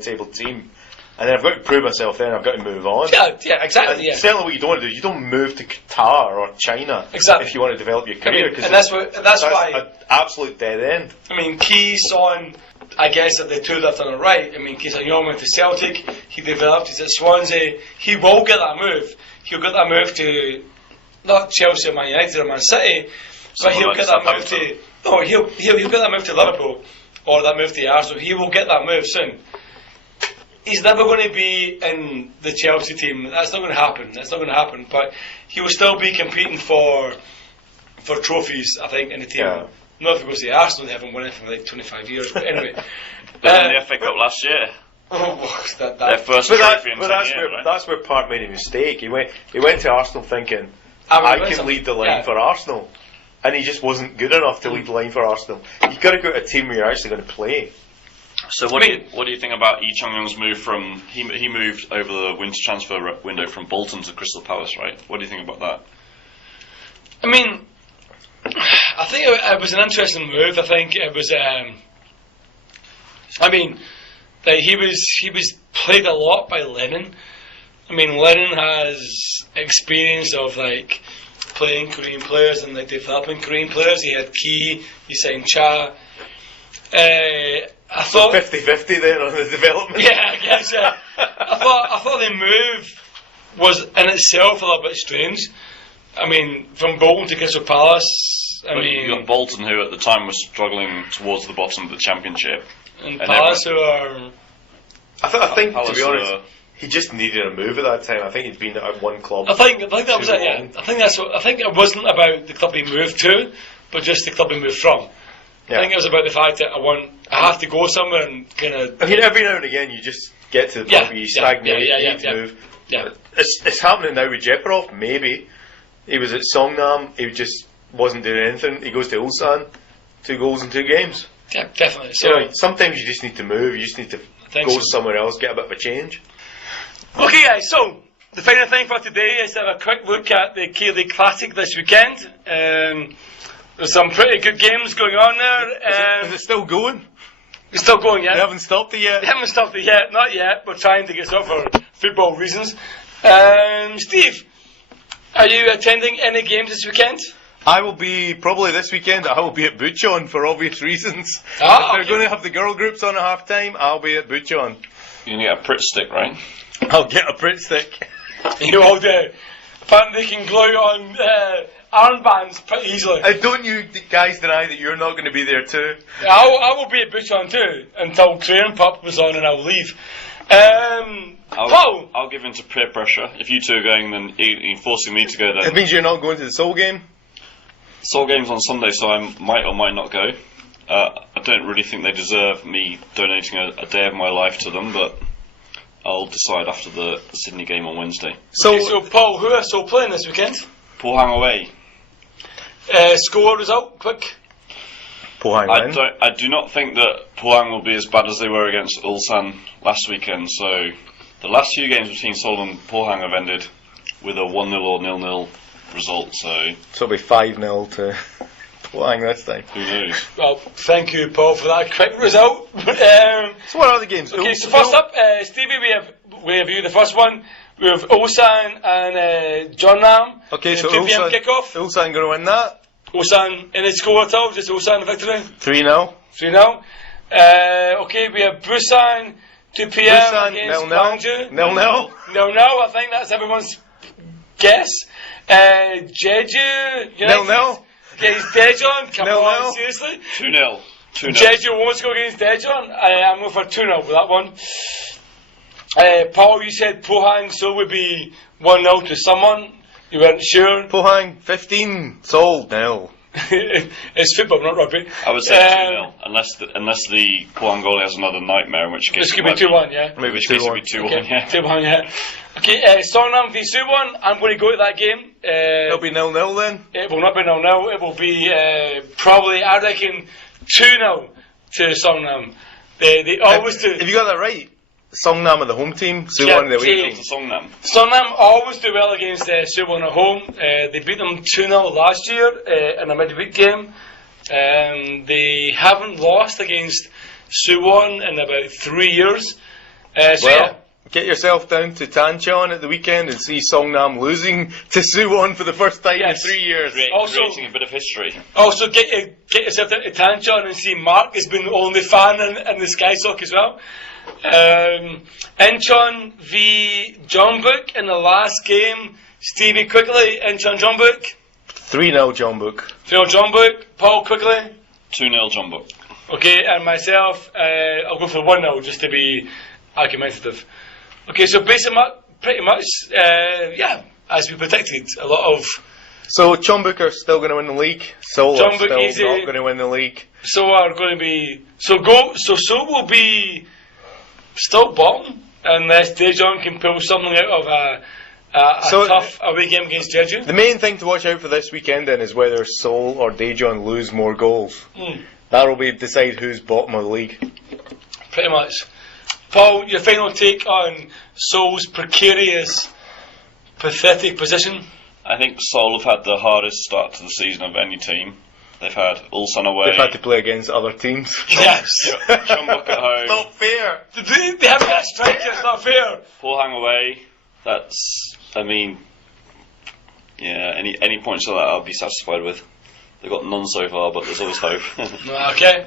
table team. And then I've got to prove myself there, and I've got to move on. Yeah, exactly. Yeah. Certainly, what you don't want to do is you don't move to Qatar or China if you want to develop your career. And that's why an absolute dead end. I mean, Key Son, I guess that the two left on the right. I mean, Key Son went to Celtic. He developed. He's at Swansea. He will get that move. He'll get that move to not Chelsea or Man United or Man City, but he'll get that move to. No, he'll get that move to Liverpool or that move to Arsenal. He will get that move soon. He's never going to be in the Chelsea team. That's not going to happen. But he will still be competing for trophies, I think, in the team. Yeah. Not if it goes to Arsenal, they haven't won it for like 25 years. But anyway. But in the FA Cup last year. Their first trophy in 10 years, right? That's where Park made a mistake. He went to Arsenal thinking, I can lead the line for Arsenal. And he just wasn't good enough to lead the line for Arsenal. You've got to go to a team where you're actually going to play. So what do you think about Lee Chung-young's move from he moved over the winter transfer window from Bolton to Crystal Palace, right? What do you think about that? I mean, I think it was an interesting move. I think it was. He was played a lot by Lennon. I mean, Lennon has experience of like playing Korean players and like developing Korean players. He had Key. He signed Cha. I thought 50-50 then on the development. Yeah, I guess. Yeah. I thought the move was in itself a little bit strange. I mean, from Bolton to Crystal Palace. You got Bolton, who at the time was struggling towards the bottom of the Championship, and Palace, who are. I think to be honest, he just needed a move at that time. I think he'd been at one club. I think that was it. Yeah, I think it wasn't about the club he moved to, but just the club he moved from. Yeah. I think it was about the fact that I have to go somewhere and kind of. I mean, every now and again you just get to the point where you stagnate, you need to move. Yeah. It's happening now with Jeparov, maybe. He was at Songnam, he just wasn't doing anything. He goes to Ulsan, 2 goals in 2 games. Yeah, definitely. So sometimes you just need to move, you just need to go somewhere else, get a bit of a change. Okay guys, so the final thing for today is to have a quick look at the K-League Classic this weekend. There's some pretty good games going on there. Is it still going? It's still going, yeah. They haven't stopped it yet? They haven't stopped it yet, not yet. We're trying to get it up for football reasons. Steve, are you attending any games this weekend? I will be, probably this weekend, I will be at Bucheon for obvious reasons. If they're going to have the girl groups on at half time, I'll be at Bucheon. You're going to get a Pritt stick, right? I'll get a Pritt stick. You all do. Apparently they can glue on armbands pretty easily. Don't you guys deny that you're not going to be there too? I will be at Bucheon too until Crayon Pup was on and I'll leave. Paul! I'll give in to peer pressure. If you two are going, then you're forcing me to go then. It means you're not going to the Seoul game? Seoul game's on Sunday, so I might or might not go. I don't really think they deserve me donating a day of my life to them, but I'll decide after the Sydney game on Wednesday. So Paul, who are Seoul playing this weekend? Pohang away. Score result, quick. Pohang win. I do not think that Pohang will be as bad as they were against Ulsan last weekend. So the last few games between Seoul and Pohang have ended with a 1-0 or 0-0 result. So it'll be 5-0 to Pohang this time. who knows? Well, thank you, Paul, for that quick result. So what are the games? Okay, so first up, Stevie, we have you the first one. We have Ulsan and Jeonnam. Okay, so 2 p.m. kickoff. Ulsan going to win that. Ulsan, any score at all? Just Ulsan victory? 3-0. 3-0. Okay, we have Busan, 2 p.m. Busan, against 0-0. Gwangju. 0-0. 0-0, I think that's everyone's guess. Jeju, United 0-0. against Daejeon. Come 0-0. on, seriously? 2-0. 2-0. Jeju won't score against Daejeon. I'm going for 2-0 for that one. Paul, you said Pohang Seoul would be 1-0 to someone. You weren't sure. Pohang 15, Seoul 0. It's football, not rugby. I would say 2-0, unless the Pohang goalie has another nightmare, in which case This could be 2-1, yeah? Maybe which case it 2-1. would be 2-1, Okay, yeah. 2-1, yeah. Okay, Songnam v Suwon. I'm going to go to that game. It'll be 0-0 then. It will not be 0-0. It will be probably, I reckon, 2-0 to Songnam. They always do. Have you got that right? Songnam are the home team, Suwon the away team. Songnam. Songnam always do well against Suwon at home. They beat them 2-0 last year in a midweek game. They haven't lost against Suwon in about 3 years. Get yourself down to Tancheon at the weekend and see Songnam losing to Suwon for the first time in 3 years. Also- Creating a bit of history. Also, get yourself down to Tancheon and see Mark has been the only fan in the Sky Sock as well. Incheon v Jeonbuk in the last game. Stevie, quickly. Incheon Jeonbuk. 3-0 Jeonbuk. Phil Jeonbuk. Paul, quickly. 2-0 Jeonbuk. Okay, and myself, I'll go for 1-0 just to be argumentative. Okay, so pretty much, as we predicted, a lot of. So Jeonbuk are still going to win the league. Seoul are Jeonbuk still easy. not going to win the league. So are going to be so will be still bottom unless Daejeon can pull something out of a tough away game against Jeju. The main thing to watch out for this weekend then is whether Seoul or Daejeon lose more goals. That'll decide who's bottom of the league. Pretty much. Paul, your final take on Seoul's precarious, pathetic position? I think Seoul have had the hardest start to the season of any team. They've had Ulsan away. They've had to play against other teams. Yes. Jeonbuk at home. Not fair. They haven't got a striker, it's not fair. Pohang away. Any points of that I'll be satisfied with. They've got none so far, but there's always hope. Okay.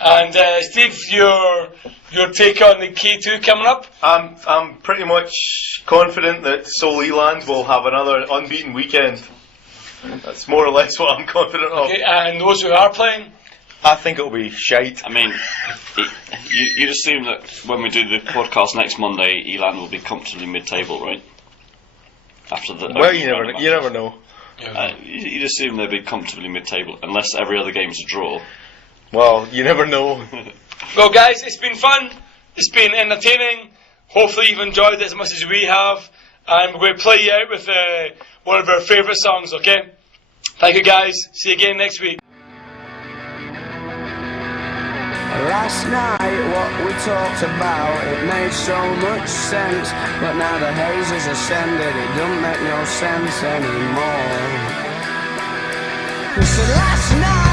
And Steve, your take on the K2 coming up? I'm pretty much confident that Seoul Eland will have another unbeaten weekend. That's more or less what I'm confident of. Okay, and those who are playing? I think it'll be shite. I mean, you'd assume that when we do the podcast next Monday, Eland will be comfortably mid-table, right? After the you never know. You'd assume they'd be comfortably mid-table, unless every other game's a draw. Well, you never know. Well, guys, it's been fun. It's been entertaining. Hopefully you've enjoyed it as much as we have. And we're going to play you out with one of our favourite songs, okay? Thank you, guys. See you again next week. Last night what we talked about, it made so much sense. But now the haze has ascended, it don't make no sense anymore. We said last night